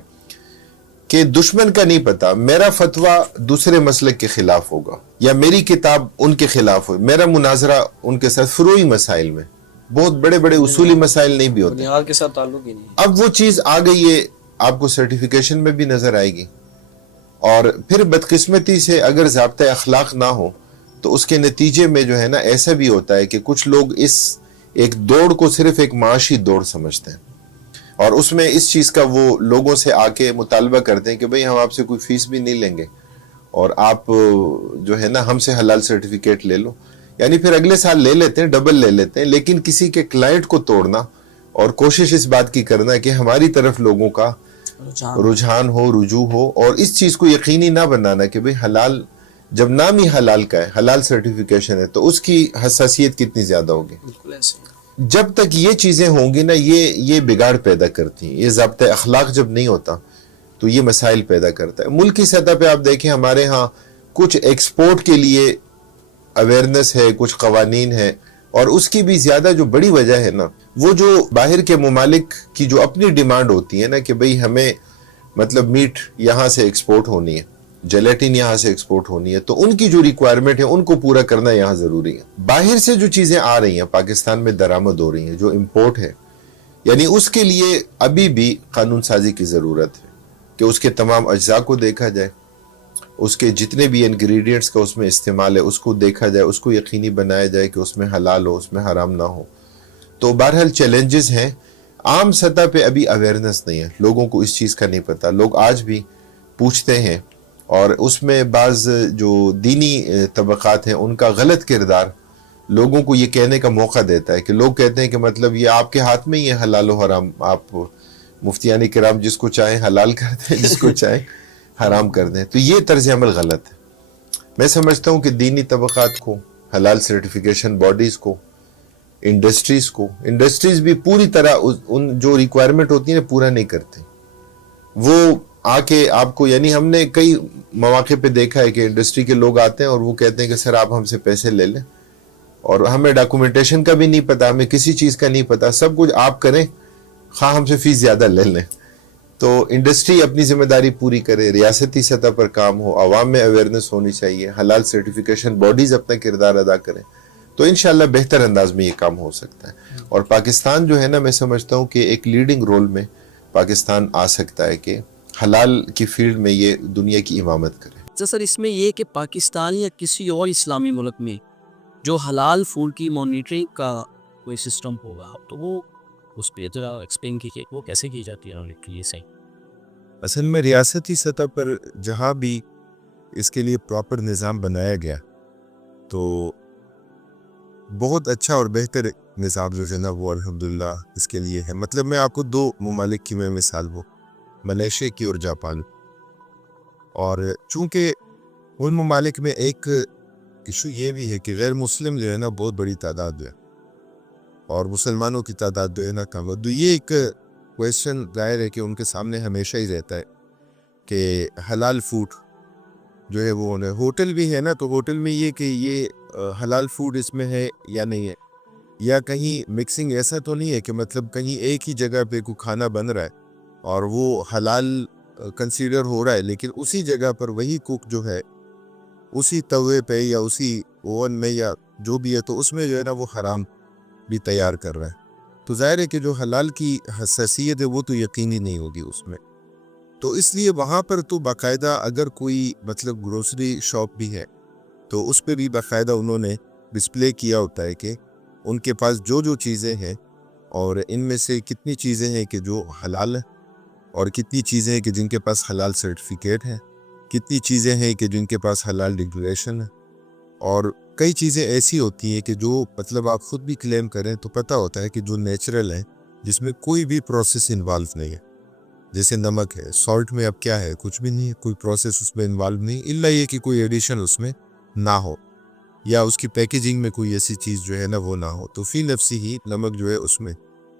کہ دشمن کا نہیں پتا میرا فتویٰ دوسرے مسلک کے خلاف ہوگا یا میری کتاب ان کے خلاف ہو، میرا مناظرہ ان کے ساتھ فروعی مسائل میں، بہت بڑے بڑے اصولی مسائل نہیں بھی ہوتے. بنیاد کے ساتھ تعلق ہی نہیں. اب وہ چیز آ گئی ہے، آپ کو سرٹیفیکیشن میں بھی نظر آئے گی. اور پھر بدقسمتی سے اگر ضابطۂ اخلاق نہ ہو تو اس کے نتیجے میں جو ہے نا ایسا بھی ہوتا ہے کہ کچھ لوگ اس ایک دوڑ کو صرف ایک معاشی دوڑ سمجھتے ہیں، اور اس میں اس چیز کا وہ لوگوں سے آ کے مطالبہ کرتے ہیں کہ بھئی ہم آپ سے کوئی فیس بھی نہیں لیں گے اور آپ جو ہے نا ہم سے حلال سرٹیفکیٹ لے لو. یعنی پھر اگلے سال لے لیتے ہیں، ڈبل لے لیتے ہیں، لیکن کسی کے کلائنٹ کو توڑنا اور کوشش اس بات کی کرنا کہ ہماری طرف لوگوں کا رجحان ہو، رجوع ہو، اور اس چیز کو یقینی نہ بنانا کہ بھئی حلال، جب نام ہی حلال کا ہے، حلال سرٹیفیکیشن ہے، تو اس کی حساسیت کتنی زیادہ ہوگی. بالکل ایسے. جب تک یہ چیزیں ہوں گی نا، یہ بگاڑ پیدا کرتی ہیں. یہ ضابطۂ اخلاق جب نہیں ہوتا تو یہ مسائل پیدا کرتا ہے. ملکی سطح پہ آپ دیکھیں ہمارے ہاں کچھ ایکسپورٹ کے لیے اویئرنس ہے، کچھ قوانین ہے، اور اس کی بھی زیادہ جو بڑی وجہ ہے نا، وہ جو باہر کے ممالک کی جو اپنی ڈیمانڈ ہوتی ہے نا کہ بھئی ہمیں مطلب میٹ یہاں سے ایکسپورٹ ہونی ہے، جیلیٹن یہاں سے ایکسپورٹ ہونی ہے، تو ان کی جو ریکوائرمنٹ ہے ان کو پورا کرنا یہاں ضروری ہے. باہر سے جو چیزیں آ رہی ہیں پاکستان میں درآمد ہو رہی ہیں، جو امپورٹ ہے، یعنی اس کے لیے ابھی بھی قانون سازی کی ضرورت ہے کہ اس کے تمام اجزاء کو دیکھا جائے، اس کے جتنے بھی انگریڈینٹس کا اس میں استعمال ہے اس کو دیکھا جائے، اس کو یقینی بنایا جائے کہ اس میں حلال ہو، اس میں حرام نہ ہو. تو بہرحال چیلنجز ہیں. عام سطح پہ ابھی اویئرنس نہیں ہے، لوگوں کو اس چیز کا نہیں پتا. لوگ آج بھی پوچھتے ہیں، اور اس میں بعض جو دینی طبقات ہیں ان کا غلط کردار لوگوں کو یہ کہنے کا موقع دیتا ہے کہ لوگ کہتے ہیں کہ مطلب یہ آپ کے ہاتھ میں ہی ہے حلال و حرام، آپ مفتیان کرام جس کو چاہیں حلال کر دیں، جس کو چاہیں حرام کر دیں. تو یہ طرز عمل غلط ہے. میں سمجھتا ہوں کہ دینی طبقات کو، حلال سرٹیفیکیشن باڈیز کو، انڈسٹریز بھی پوری طرح ان جو ریکوائرمنٹ ہوتی ہیں پورا نہیں کرتے. وہ آ کے آپ کو، یعنی ہم نے کئی مواقع پہ دیکھا ہے کہ انڈسٹری کے لوگ آتے ہیں اور وہ کہتے ہیں کہ سر آپ ہم سے پیسے لے لیں، اور ہمیں ڈاکومنٹیشن کا بھی نہیں پتا، ہمیں کسی چیز کا نہیں پتا، سب کچھ آپ کریں، خواہ ہم سے فیس زیادہ لے لیں. تو انڈسٹری اپنی ذمہ داری پوری کرے، ریاستی سطح پر کام ہو، عوام میں اویئرنس ہونی چاہیے، حلال سرٹیفیکیشن باڈیز اپنا کردار ادا کریں، تو انشاءاللہ بہتر انداز میں یہ کام ہو سکتا ہے. اور پاکستان جو ہے نا، میں سمجھتا ہوں کہ ایک لیڈنگ رول میں پاکستان آ سکتا ہے کہ حلال کی فیلڈ میں یہ دنیا کی امامت کرے. تو سر اس میں یہ کہ پاکستان یا کسی اور اسلامی ملک میں جو حلال فوڈ کی مانیٹرنگ کا کوئی سسٹم ہوگا تو وہ اس پہ ذرا ایکسپلین کیجیے وہ کیسے کی جاتی ہے. یہ صحیح اصل میں ریاستی سطح پر جہاں بھی اس کے لیے پراپر نظام بنایا گیا تو بہت اچھا اور بہتر نظام جو ہے نا وہ الحمدللہ اس کے لیے ہے. مطلب میں آپ کو دو ممالک کی میں مثال وہ ملیشیا کی اور جاپان. اور چونکہ ان ممالک میں ایک ایشو یہ بھی ہے کہ غیر مسلم جو ہے نا بہت بڑی تعداد ہے اور مسلمانوں کی تعداد جو ہے نا کم ہے. تو یہ ایک کویسچن ظاہر ہے کہ ان کے سامنے ہمیشہ ہی رہتا ہے کہ حلال فوڈ جو ہے وہ ہوٹل بھی ہے نا، تو ہوٹل میں یہ کہ یہ حلال فوڈ اس میں ہے یا نہیں ہے، یا کہیں مکسنگ ایسا تو نہیں ہے کہ مطلب کہیں ایک ہی جگہ پہ کوئی کھانا بن رہا ہے اور وہ حلال کنسیڈر ہو رہا ہے، لیکن اسی جگہ پر وہی کوک جو ہے اسی توے پہ یا اسی اوون میں یا جو بھی ہے تو اس میں جو ہے نا وہ حرام بھی تیار کر رہا ہے. تو ظاہر ہے کہ جو حلال کی حساسیت ہے وہ تو یقینی نہیں ہوگی اس میں. تو اس لیے وہاں پر تو باقاعدہ اگر کوئی مطلب گروسری شاپ بھی ہے تو اس پہ بھی باقاعدہ انہوں نے ڈسپلے کیا ہوتا ہے کہ ان کے پاس جو جو چیزیں ہیں اور ان میں سے کتنی چیزیں ہیں کہ جو حلال ہیں اور کتنی چیزیں ہیں کہ جن کے پاس حلال سرٹیفکیٹ ہیں، کتنی چیزیں ہیں کہ جن کے پاس حلال ڈکلیریشن ہے، اور کئی چیزیں ایسی ہوتی ہیں کہ جو مطلب آپ خود بھی کلیم کریں تو پتہ ہوتا ہے کہ جو نیچرل ہیں جس میں کوئی بھی پروسیس انوالو نہیں ہے. جیسے نمک ہے، سالٹ میں اب کیا ہے، کچھ بھی نہیں ہے، کوئی پروسیس اس میں انوالو نہیں، الا یہ کہ کوئی ایڈیشن اس میں نہ ہو یا اس کی پیکیجنگ میں کوئی ایسی چیز جو ہے نا وہ نہ ہو. تو فی نفسی ہی نمک جو ہے اس میں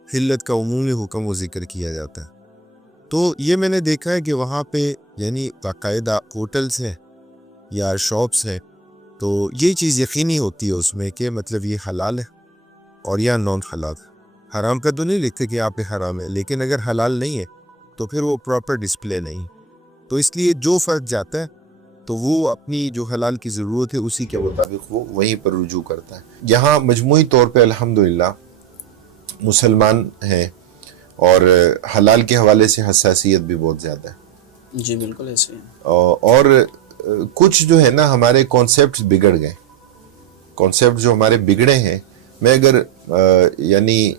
حلت کا عمومی حکم و ذکر کیا جاتا ہے. تو یہ میں نے دیکھا ہے کہ وہاں پہ یعنی باقاعدہ ہوٹلس ہیں یا شاپس ہیں، تو یہ چیز یقینی ہوتی ہے اس میں کہ مطلب یہ حلال ہے اور یا نان حلال ہے. حرام کا تو نہیں لکھتے کہ آپ پہ حرام ہے، لیکن اگر حلال نہیں ہے تو پھر وہ پراپر ڈسپلے نہیں. تو اس لیے جو فرد جاتا ہے تو وہ اپنی جو حلال کی ضرورت ہے اسی کے مطابق وہ وہیں پر رجوع کرتا ہے. یہاں مجموعی طور پہ الحمدللہ مسلمان ہیں اور حلال کے حوالے سے حساسیت بھی بہت زیادہ ہے. جی بالکل ایسے ہیں. اور کچھ جو ہے نا ہمارے کانسیپٹس بگڑ گئے. کانسیپٹ جو ہمارے بگڑے ہیں، میں اگر یعنی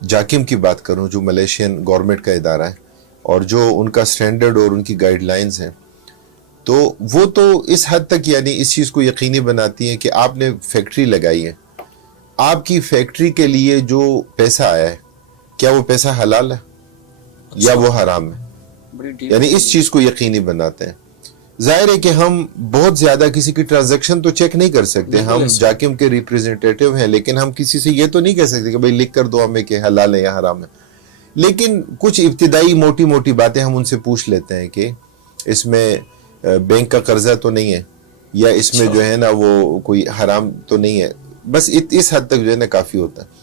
جاکم کی بات کروں جو ملیشین گورنمنٹ کا ادارہ ہے اور جو ان کا سٹینڈرڈ اور ان کی گائیڈ لائنز ہیں، تو وہ تو اس حد تک یعنی اس چیز کو یقینی بناتی ہیں کہ آپ نے فیکٹری لگائی ہے، آپ کی فیکٹری کے لیے جو پیسہ آیا ہے کیا وہ پیسہ حلال ہے یا وہ حرام ہے، یعنی اس چیز کو یقینی بناتے ہیں. ظاہر ہے کہ ہم بہت زیادہ کسی کی ٹرانزیکشن تو چیک نہیں کر سکتے، ہم جاکم کے ریپریزنٹیٹیو ہیں، لیکن ہم کسی سے یہ تو نہیں کہہ سکتے کہ بھئی لکھ کر دو ہمیں کہ حلال ہے یا حرام ہے. لیکن کچھ ابتدائی موٹی موٹی باتیں ہم ان سے پوچھ لیتے ہیں کہ اس میں بینک کا قرضہ تو نہیں ہے یا اس میں جو ہے نا وہ کوئی حرام تو نہیں ہے. بس اس حد تک جو ہے نا کافی ہوتا ہے.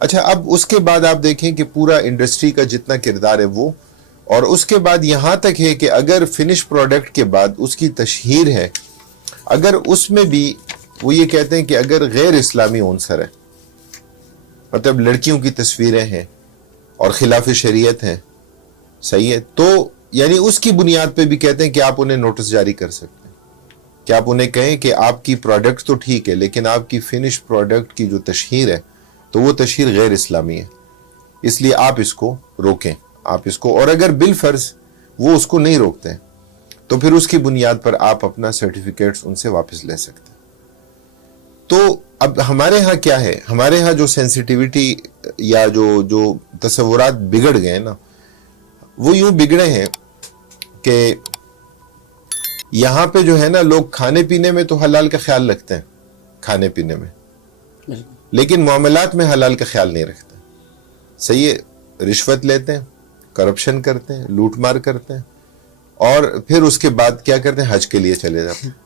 اچھا، اب اس کے بعد آپ دیکھیں کہ پورا انڈسٹری کا جتنا کردار ہے وہ، اور اس کے بعد یہاں تک ہے کہ اگر فنش پروڈکٹ کے بعد اس کی تشہیر ہے، اگر اس میں بھی وہ یہ کہتے ہیں کہ اگر غیر اسلامی عنصر ہے، مطلب لڑکیوں کی تصویریں ہیں اور خلاف شریعت ہیں، صحیح ہے، تو یعنی اس کی بنیاد پہ بھی کہتے ہیں کہ آپ انہیں نوٹس جاری کر سکتے ہیں، کہ آپ انہیں کہیں کہ آپ کی پروڈکٹ تو ٹھیک ہے لیکن آپ کی فنش پروڈکٹ کی جو تشہیر ہے تو وہ تشہیر غیر اسلامی ہے، اس لیے آپ اس کو روکیں، آپ اس کو. اور اگر بالفرض وہ اس کو نہیں روکتے تو پھر اس کی بنیاد پر آپ اپنا سرٹیفکیٹس ان سے واپس لے سکتے ہیں. تو اب ہمارے ہاں کیا ہے، ہمارے ہاں جو سینسیٹیوٹی یا جو تصورات بگڑ گئے نا، وہ یوں بگڑے ہیں کہ یہاں پہ جو ہے نا لوگ کھانے پینے میں تو حلال کا خیال رکھتے ہیں، کھانے پینے میں، لیکن معاملات میں حلال کا خیال نہیں رکھتے. صحیح ہے، رشوت لیتے ہیں، کرپشن کرتے ہیں، لوٹ مار کرتے ہیں، اور پھر اس کے بعد کیا کرتے ہیں، حج کے لیے چلے جاتے ہیں.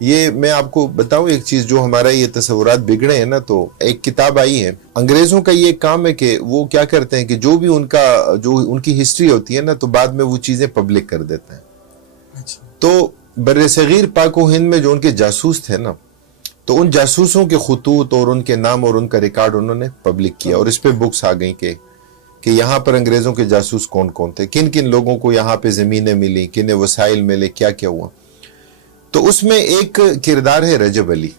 یہ میں آپ کو بتاؤں ایک چیز جو ہمارا یہ تصورات بگڑے ہیں نا، تو ایک کتاب آئی ہے، انگریزوں کا یہ کام ہے کہ وہ کیا کرتے ہیں کہ جو بھی ان کی ہسٹری ہوتی ہے نا تو بعد میں وہ چیزیں پبلک کر دیتے ہیں. تو بر صغیر پاک و ہند میں جو ان کے جاسوس تھے نا، تو ان جاسوسوں کے خطوط اور ان کے نام اور ان کا ریکارڈ انہوں نے پبلک کیا، اور اس پہ بکس آ گئیں کہ یہاں پر انگریزوں کے جاسوس کون کون تھے، کن کن لوگوں کو یہاں پہ زمینیں ملی، کن وسائل ملے، کیا کیا ہوا. تو اس میں ایک کردار ہے رجب علی،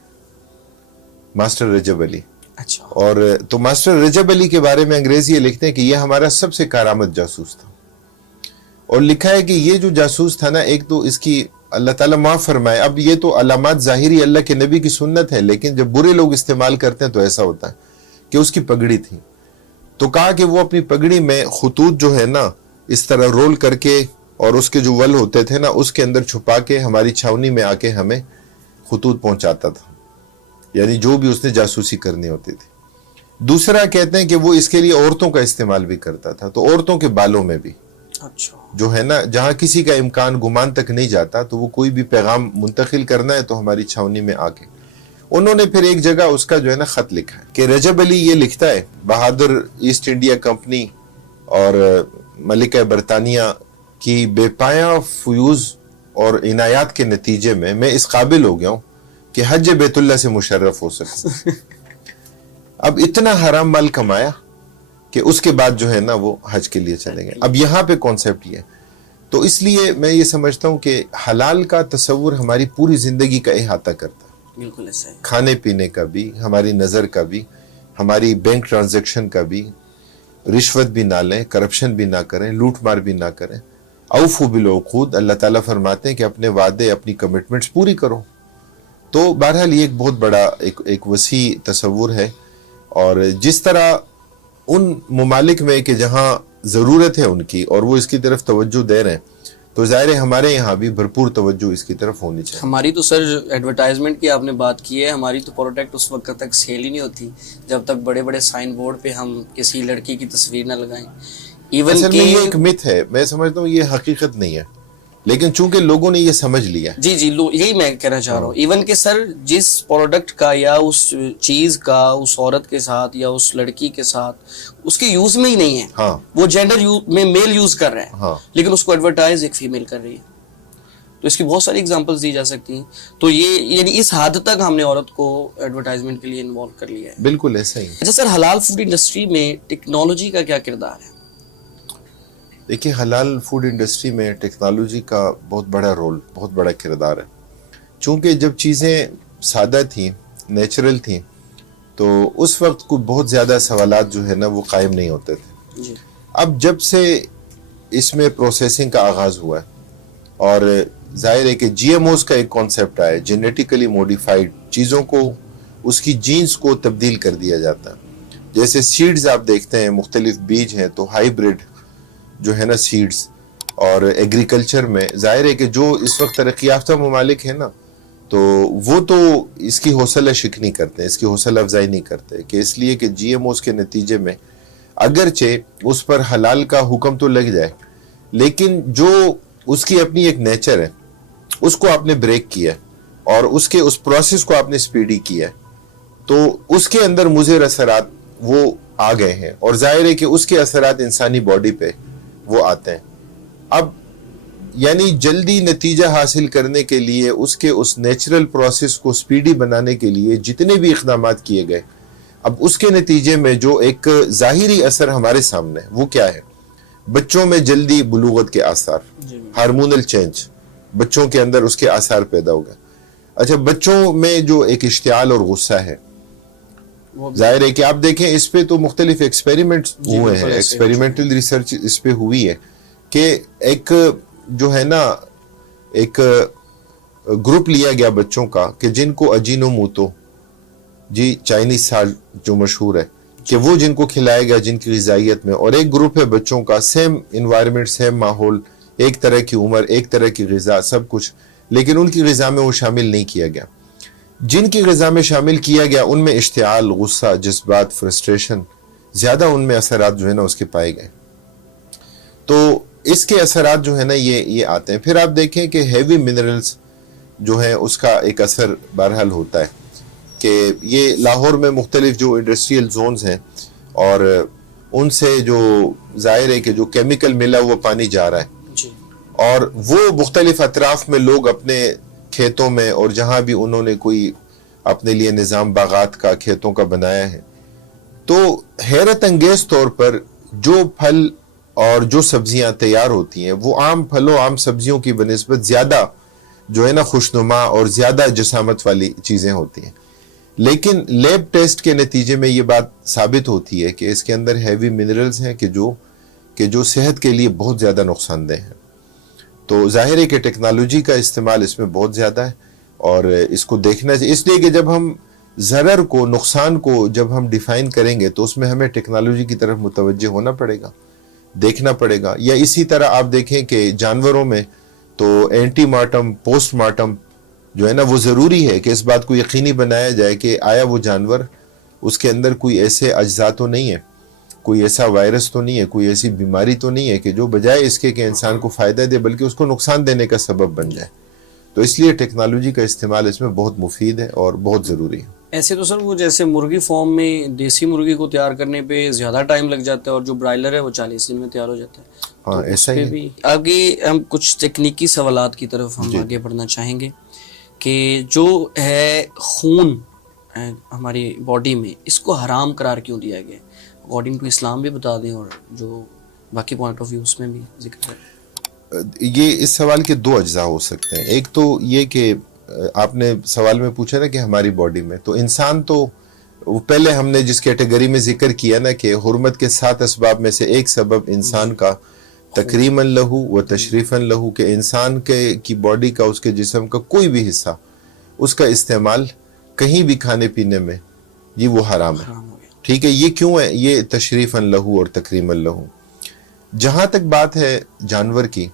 ماسٹر رجب علی. اچھا. اور تو ماسٹر رجب علی کے بارے میں انگریز یہ لکھتے ہیں کہ یہ ہمارا سب سے کارآمد جاسوس تھا، اور لکھا ہے کہ یہ جو جاسوس تھا نا، ایک تو اس کی اللہ تعالیٰ معاف فرمائے، اب یہ تو علامات ظاہری اللہ کے نبی کی سنت ہے، لیکن جب برے لوگ استعمال کرتے ہیں تو ایسا ہوتا ہے کہ اس کی پگڑی تھی. تو کہا کہ وہ اپنی پگڑی میں خطوط جو ہے نا اس طرح رول کر کے، اور اس کے جو ول ہوتے تھے نا اس کے اندر چھپا کے ہماری چھاونی میں آ کے ہمیں خطوط پہنچاتا تھا، یعنی جو بھی اس نے جاسوسی کرنی ہوتی تھی. دوسرا کہتے ہیں کہ وہ اس کے لیے عورتوں کا استعمال بھی کرتا تھا، تو عورتوں کے بالوں میں بھی جو ہے نا جہاں کسی کا امکان گمان تک نہیں جاتا، تو وہ کوئی بھی پیغام منتقل کرنا ہے تو ہماری چھاونی میں آ کے. انہوں نے پھر ایک جگہ اس کا جو ہے نا خط لکھا ہے کہ رجب علی یہ لکھتا ہے، بہادر ایسٹ انڈیا کمپنی اور ملکہ برطانیہ کی بے پایہ فیوز اور عنایات کے نتیجے میں اس قابل ہو گیا ہوں کہ حج بیت اللہ سے مشرف ہو سکتا. اب اتنا حرام مال کمایا کہ اس کے بعد جو ہے نا وہ حج کے لیے چلے گئے. اب یہاں پہ کانسیپٹ یہ، تو اس لیے میں یہ سمجھتا ہوں کہ حلال کا تصور ہماری پوری زندگی کا احاطہ کرتا ہے، بالکل ایسا ہے، کھانے پینے کا بھی، ہماری نظر کا بھی، ہماری بینک ٹرانزیکشن کا بھی. رشوت بھی نہ لیں، کرپشن بھی نہ کریں، لوٹ مار بھی نہ کریں. اوفوا بالعقود، اللہ تعالیٰ فرماتے ہیں کہ اپنے وعدے، اپنی کمٹمنٹس پوری کرو. تو بہرحال یہ ایک بہت بڑا ایک وسیع تصور ہے، اور جس طرح ان ممالک میں کہ جہاں ضرورت ہے ان کی اور وہ اس کی طرف توجہ دے رہے ہیں تو ظاہر ہے ہمارے یہاں بھی بھرپور توجہ اس کی طرف ہونی چاہیے. ہماری تو سر ایڈورٹائزمنٹ کی آپ نے بات کی ہے, ہماری تو پروڈکٹ اس وقت تک سیل ہی نہیں ہوتی جب تک بڑے بڑے سائن بورڈ پہ ہم کسی لڑکی کی تصویر نہ لگائیں. ایون اصل کہ میں یہ ایک مت ہے, میں سمجھتا ہوں یہ حقیقت نہیں ہے, لیکن چونکہ لوگوں نے یہ سمجھ لیا. جی یہی میں کہنا چاہ رہا ہوں. ایون کہ سر جس پروڈکٹ کا یا اس چیز کا اس عورت کے ساتھ یا اس لڑکی کے ساتھ اس کے یوز میں ہی نہیں ہے, ہاں وہ جینڈر میں میل یوز کر رہے ہیں, ہاں لیکن اس کو ایڈورٹائز ایک فیمیل کر رہی ہے. تو اس کی بہت ساری اگزامپلس دی جا سکتی ہیں. تو یہ یعنی اس حد تک ہم نے عورت کو ایڈورٹائزمنٹ کے لیے انوالو کر لیا ہے. بالکل ایسا ہی. اچھا سر, حلال فوڈ انڈسٹری میں ٹیکنالوجی کا کیا کردار ہے؟ دیکھیے حلال فوڈ انڈسٹری میں ٹیکنالوجی کا بہت بڑا رول, بہت بڑا کردار ہے. چونکہ جب چیزیں سادہ تھیں, نیچرل تھیں, تو اس وقت کوئی بہت زیادہ سوالات جو ہے نا وہ قائم نہیں ہوتے تھے. جی. اب جب سے اس میں پروسیسنگ کا آغاز ہوا ہے اور ظاہر ہے کہ جی ایم اوز کا ایک کانسیپٹ آیا ہے, جینیٹیکلی موڈیفائڈ چیزوں کو, اس کی جینز کو تبدیل کر دیا جاتا ہے. جیسے سیڈز آپ دیکھتے ہیں, مختلف بیج ہیں, تو ہائیبریڈ جو ہے نا سیڈز, اور ایگریکلچر میں ظاہر ہے کہ جو اس وقت ترقی یافتہ ممالک ہیں نا, تو وہ تو اس کی حوصلہ شکنی کرتے ہیں, اس کی حوصلہ افزائی نہیں کرتے, کہ اس لیے کہ جی ایم اوز کے نتیجے میں اگرچہ اس پر حلال کا حکم تو لگ جائے, لیکن جو اس کی اپنی ایک نیچر ہے اس کو آپ نے بریک کیا اور اس کے اس پروسیس کو آپ نے سپیڈی کیا, تو اس کے اندر مضر اثرات وہ آ گئے ہیں, اور ظاہر ہے کہ اس کے اثرات انسانی باڈی پہ وہ آتے ہیں. اب یعنی جلدی نتیجہ حاصل کرنے کے لیے, اس کے اس نیچرل پروسیس کو سپیڈی بنانے کے لیے جتنے بھی اقدامات کیے گئے, اب اس کے نتیجے میں جو ایک ظاہری اثر ہمارے سامنے ہے وہ کیا ہے؟ بچوں میں جلدی بلوغت کے آثار, ہارمونل چینج بچوں کے اندر اس کے آثار پیدا ہو گئے. اچھا, بچوں میں جو ایک اشتعال اور غصہ ہے, ظاہر ہے کہ آپ دیکھیں اس پہ تو مختلف ایکسپیریمنٹس ہوئے ہیں, ایکسپیریمنٹل ریسرچ اس پہ ہوئی ہے کہ ایک جو ہے نا ایک گروپ لیا گیا بچوں کا کہ جن کو اجینو موتو, جی چائنیز سالٹ جو مشہور ہے, کہ وہ جن کو کھلایا گیا جن کی غذائیت میں, اور ایک گروپ ہے بچوں کا سیم انوائرمنٹ, سیم ماحول, ایک طرح کی عمر, ایک طرح کی غذا, سب کچھ, لیکن ان کی غذا میں وہ شامل نہیں کیا گیا. جن کی غذا میں شامل کیا گیا ان میں اشتعال, غصہ, جذبات, فرسٹریشن زیادہ ان میں اثرات جو ہے نا اس کے پائے گئے. تو اس کے اثرات جو ہے نا یہ آتے ہیں. پھر آپ دیکھیں کہ ہیوی منرلز جو ہے اس کا ایک اثر بہرحال ہوتا ہے, کہ یہ لاہور میں مختلف جو انڈسٹریل زونز ہیں, اور ان سے جو ظاہر ہے کہ جو کیمیکل ملا ہوا پانی جا رہا ہے, اور وہ مختلف اطراف میں لوگ اپنے کھیتوں میں اور جہاں بھی انہوں نے کوئی اپنے لیے نظام باغات کا, کھیتوں کا بنایا ہے, تو حیرت انگیز طور پر جو پھل اور جو سبزیاں تیار ہوتی ہیں وہ عام پھلوں, عام سبزیوں کی بنسبت زیادہ جو ہے نا خوشنما اور زیادہ جسامت والی چیزیں ہوتی ہیں. لیکن لیب ٹیسٹ کے نتیجے میں یہ بات ثابت ہوتی ہے کہ اس کے اندر ہیوی منرلز ہیں کہ جو صحت کے لیے بہت زیادہ نقصان دہ ہیں. تو ظاہر ہے کہ ٹیکنالوجی کا استعمال اس میں بہت زیادہ ہے, اور اس کو دیکھنا چاہیے. اس لیے کہ جب ہم ضرر کو, نقصان کو جب ہم ڈیفائن کریں گے تو اس میں ہمیں ٹیکنالوجی کی طرف متوجہ ہونا پڑے گا, دیکھنا پڑے گا. یا اسی طرح آپ دیکھیں کہ جانوروں میں تو اینٹی مارٹم, پوسٹ مارٹم جو ہے نا وہ ضروری ہے کہ اس بات کو یقینی بنایا جائے کہ آیا وہ جانور, اس کے اندر کوئی ایسے اجزاء تو نہیں ہے, کوئی ایسا وائرس تو نہیں ہے, کوئی ایسی بیماری تو نہیں ہے کہ جو بجائے اس کے کہ انسان کو فائدہ دے بلکہ اس کو نقصان دینے کا سبب بن جائے. تو اس لیے ٹیکنالوجی کا استعمال اس میں بہت مفید ہے اور بہت ضروری ہے. ایسے تو سر وہ جیسے مرغی فارم میں دیسی مرغی کو تیار کرنے پہ زیادہ ٹائم لگ جاتا ہے, اور جو برائلر ہے وہ 40 دن میں تیار ہو جاتا ہے. ہاں ایسا ہی ہے. آگے ہم کچھ تکنیکی سوالات کی طرف ہم آگے بڑھنا چاہیں گے کہ جو ہے خون ہماری باڈی میں, اس کو حرام قرار کیوں دیا گیا؟ اکارڈنگ ٹو اسلام بھی بتا دیں, اور جو باقی پوائنٹ آف ویو اس میں بھی ذکر کریں. یہ اس سوال کے 2 اجزاء ہو سکتے ہیں. ایک تو یہ کہ آپ نے سوال میں پوچھا نا کہ ہماری باڈی میں, تو انسان تو پہلے ہم نے جس کیٹیگری میں ذکر کیا نا کہ حرمت کے 7 اسباب میں سے ایک سبب انسان کا تکریماً لہو و تشریفاً لہو, کہ انسان کی باڈی کا, اس کے جسم کا کوئی بھی حصہ, اس کا استعمال کہیں بھی کھانے پینے میں, یہ وہ حرام ہے. ٹھیک ہے, یہ کیوں ہے؟ یہ تشریفاً لہو اور تکریماً لہو. جہاں تک بات ہے جانور کی,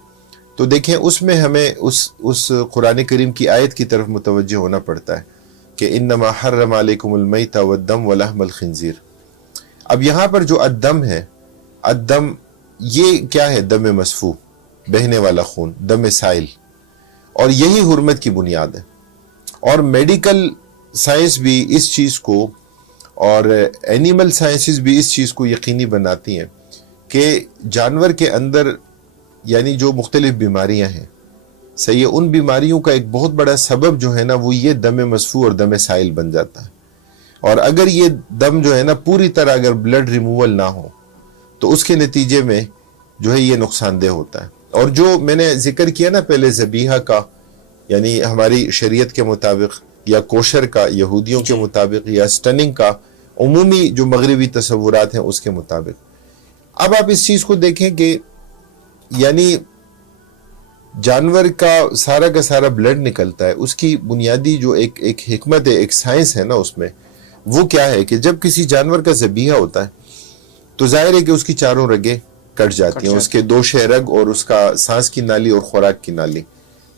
تو دیکھیں اس میں ہمیں اس قرآن کریم کی آیت کی طرف متوجہ ہونا پڑتا ہے کہ انما حرم علیکم المیت والدم ولحم الخنزیر. اب یہاں پر جو الدم ہے, الدم یہ کیا ہے؟ دم مسفوح, بہنے والا خون, دم سائل, اور یہی حرمت کی بنیاد ہے. اور میڈیکل سائنس بھی اس چیز کو اور اینیمل سائنسز بھی اس چیز کو یقینی بناتی ہیں کہ جانور کے اندر یعنی جو مختلف بیماریاں ہیں, صحیح ہے, ان بیماریوں کا ایک بہت بڑا سبب جو ہے نا وہ یہ دم مسفوح اور دم سائل بن جاتا ہے. اور اگر یہ دم جو ہے نا پوری طرح اگر بلڈ ریموول نہ ہو تو اس کے نتیجے میں جو ہے یہ نقصان دہ ہوتا ہے. اور جو میں نے ذکر کیا نا پہلے ذبیحہ کا, یعنی ہماری شریعت کے مطابق, یا کوشر کا یہودیوں کے مطابق, یا سٹننگ کا عمومی جو مغربی تصورات ہیں اس کے مطابق. اب آپ اس چیز کو دیکھیں کہ یعنی جانور کا سارا بلڈ نکلتا ہے, اس کی بنیادی جو ایک حکمت ہے, ایک سائنس ہے نا اس میں, وہ کیا ہے کہ جب کسی جانور کا ذبیحہ ہوتا ہے تو ظاہر ہے کہ اس کی چاروں رگیں کٹ جاتی ہیں, اس کے 2 شہ رگ اور اس کا سانس کی نالی اور خوراک کی نالی,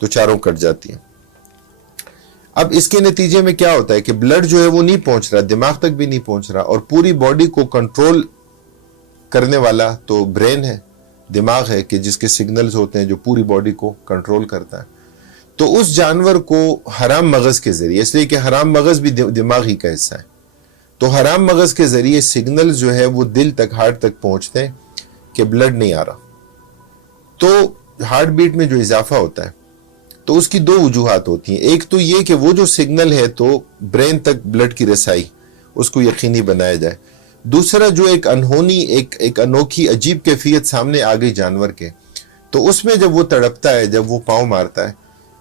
تو چاروں کٹ جاتی ہیں. اب اس کے نتیجے میں کیا ہوتا ہے کہ بلڈ جو ہے وہ نہیں پہنچ رہا, دماغ تک بھی نہیں پہنچ رہا, اور پوری باڈی کو کنٹرول کرنے والا تو برین ہے, دماغ ہے, کہ جس کے سگنلز ہوتے ہیں جو پوری باڈی کو کنٹرول کرتا ہے. تو اس جانور کو حرام مغز کے ذریعے, اس لیے کہ حرام مغز بھی دماغ ہی کا حصہ ہے, تو حرام مغز کے ذریعے سگنل جو ہے وہ دل تک, ہارٹ تک پہنچتے ہیں کہ بلڈ نہیں آ رہا. تو ہارٹ بیٹ میں جو اضافہ ہوتا ہے تو اس کی 2 وجوہات ہوتی ہیں. ایک تو یہ کہ وہ جو سگنل ہے تو برین تک بلڈ کی رسائی اس کو یقینی بنایا جائے. دوسرا جو ایک انہونی, ایک انوکھی عجیب کیفیت سامنے آ گئی جانور کے, تو اس میں جب وہ تڑپتا ہے, جب وہ پاؤں مارتا ہے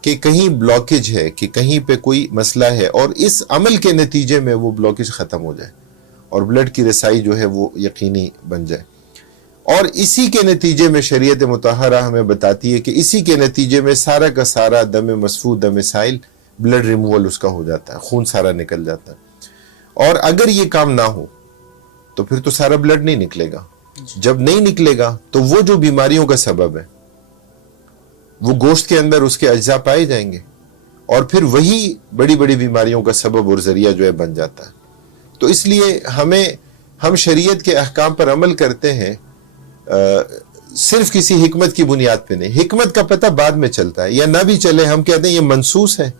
کہ کہیں بلاکیج ہے, کہ کہیں پہ کوئی مسئلہ ہے, اور اس عمل کے نتیجے میں وہ بلاکیج ختم ہو جائے اور بلڈ کی رسائی جو ہے وہ یقینی بن جائے. اور اسی کے نتیجے میں شریعت مطہرہ ہمیں بتاتی ہے کہ اسی کے نتیجے میں سارا کا سارا دم مسفوح, دم سائل, بلڈ ریموول اس کا ہو جاتا ہے, خون سارا نکل جاتا ہے. اور اگر یہ کام نہ ہو تو پھر تو سارا بلڈ نہیں نکلے گا. جب نہیں نکلے گا تو وہ جو بیماریوں کا سبب ہے وہ گوشت کے اندر اس کے اجزاء پائے جائیں گے, اور پھر وہی بڑی بڑی بیماریوں کا سبب اور ذریعہ جو ہے بن جاتا ہے. تو اس لیے ہم شریعت کے احکام پر عمل کرتے ہیں صرف کسی حکمت کی بنیاد پہ نہیں. حکمت کا پتہ بعد میں چلتا ہے, یا نہ بھی چلے, ہم کہتے ہیں یہ منصوص ہے,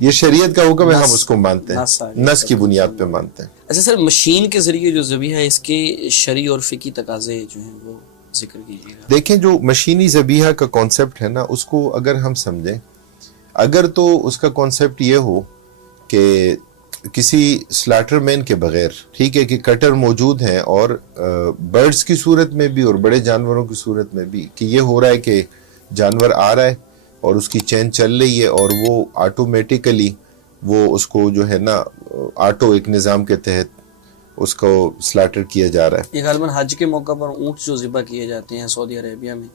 یہ شریعت کا حکم ہے, ہم اس کو مانتے ہیں, نص کی بنیاد پہ مانتے ہیں. اچھا سر, مشین کے ذریعے جو ذبیحہ ہے, اس کے شرعی اور فقہی تقاضے جو ہیں وہ ذکر کیجیے گا. دیکھیں جو مشینی ذبیحہ کا کانسیپٹ ہے نا, اس کو اگر ہم سمجھیں, اگر تو اس کا کانسیپٹ یہ ہو کہ کسی سلاٹر مین کے بغیر, ٹھیک ہے, کہ کٹر موجود ہیں, اور برڈز کی صورت میں بھی اور بڑے جانوروں کی صورت میں بھی, کہ یہ ہو رہا ہے کہ جانور آ رہا ہے اور اس کی چین چل رہی ہے, اور وہ آٹومیٹیکلی وہ اس کو جو ہے نا آٹو ایک نظام کے تحت اس کو سلاٹر کیا جا رہا ہے. یہ غالباً حج کے موقع پر اونٹ جو ذبح کیے جاتے ہیں سعودی عربیہ میں,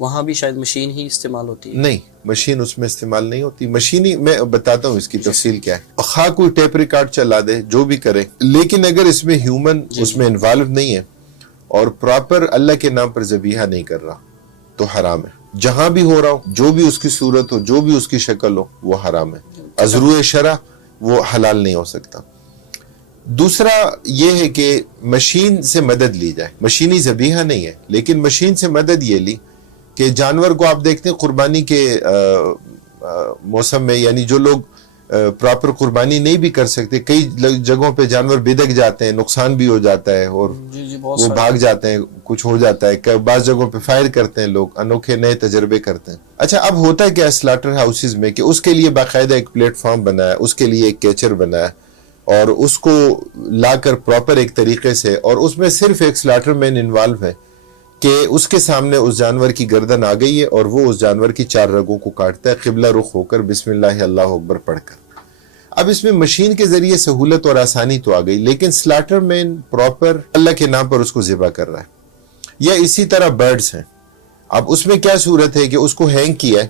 وہاں بھی شاید مشین ہی استعمال ہوتی ہے. نہیں, مشین اس میں استعمال نہیں ہوتی. مشینی میں بتاتا ہوں اس کی تفصیل کیا ہے. خواہ کوئی ٹیپ ریکارڈ چلا دے, جو بھی کرے, لیکن اگر اس میں ہیومن اس میں انوالو نہیں ہے اور پراپر اللہ کے نام پر ذبیحہ نہیں کر رہا تو حرام ہے. جہاں بھی ہو رہا ہو, جو بھی اس کی صورت ہو, جو بھی اس کی شکل ہو, وہ حرام ہے. ازروع شرع وہ حلال نہیں ہو سکتا. دوسرا یہ ہے کہ مشین سے مدد لی جائے. مشینی ذبیحہ نہیں ہے, لیکن مشین سے مدد یہ لی کہ جانور کو آپ دیکھتے ہیں قربانی کے موسم میں, یعنی جو لوگ پراپر قربانی نہیں بھی کر سکتے, کئی جگہوں پہ جانور بدک جاتے ہیں, نقصان بھی ہو جاتا ہے, اور وہ بھاگ جاتے ہیں, کچھ ہو جاتا ہے. بعض جگہوں پہ فائر کرتے ہیں لوگ, انوکھے نئے تجربے کرتے ہیں. اچھا, اب ہوتا ہے کیا سلاٹر ہاؤسز میں کہ اس کے لیے باقاعدہ ایک پلیٹ فارم بنایا, اس کے لیے ایک کیچر بنایا, اور اس کو لا کر پراپر ایک طریقے سے, اور اس میں صرف ایک سلاٹر مین انوالو ہے کہ اس کے سامنے اس جانور کی گردن آ گئی ہے, اور وہ اس جانور کی 4 رگوں کو کاٹتا ہے قبلہ رخ ہو کر, بسم اللہ اللہ اکبر پڑھ کر. اب اس میں مشین کے ذریعے سہولت اور آسانی تو آ گئی, لیکن سلاٹر مین پراپر اللہ کے نام پر اس کو ذبح کر رہا ہے. یا اسی طرح برڈز ہیں. اب اس میں کیا صورت ہے کہ اس کو ہینگ کیا ہے,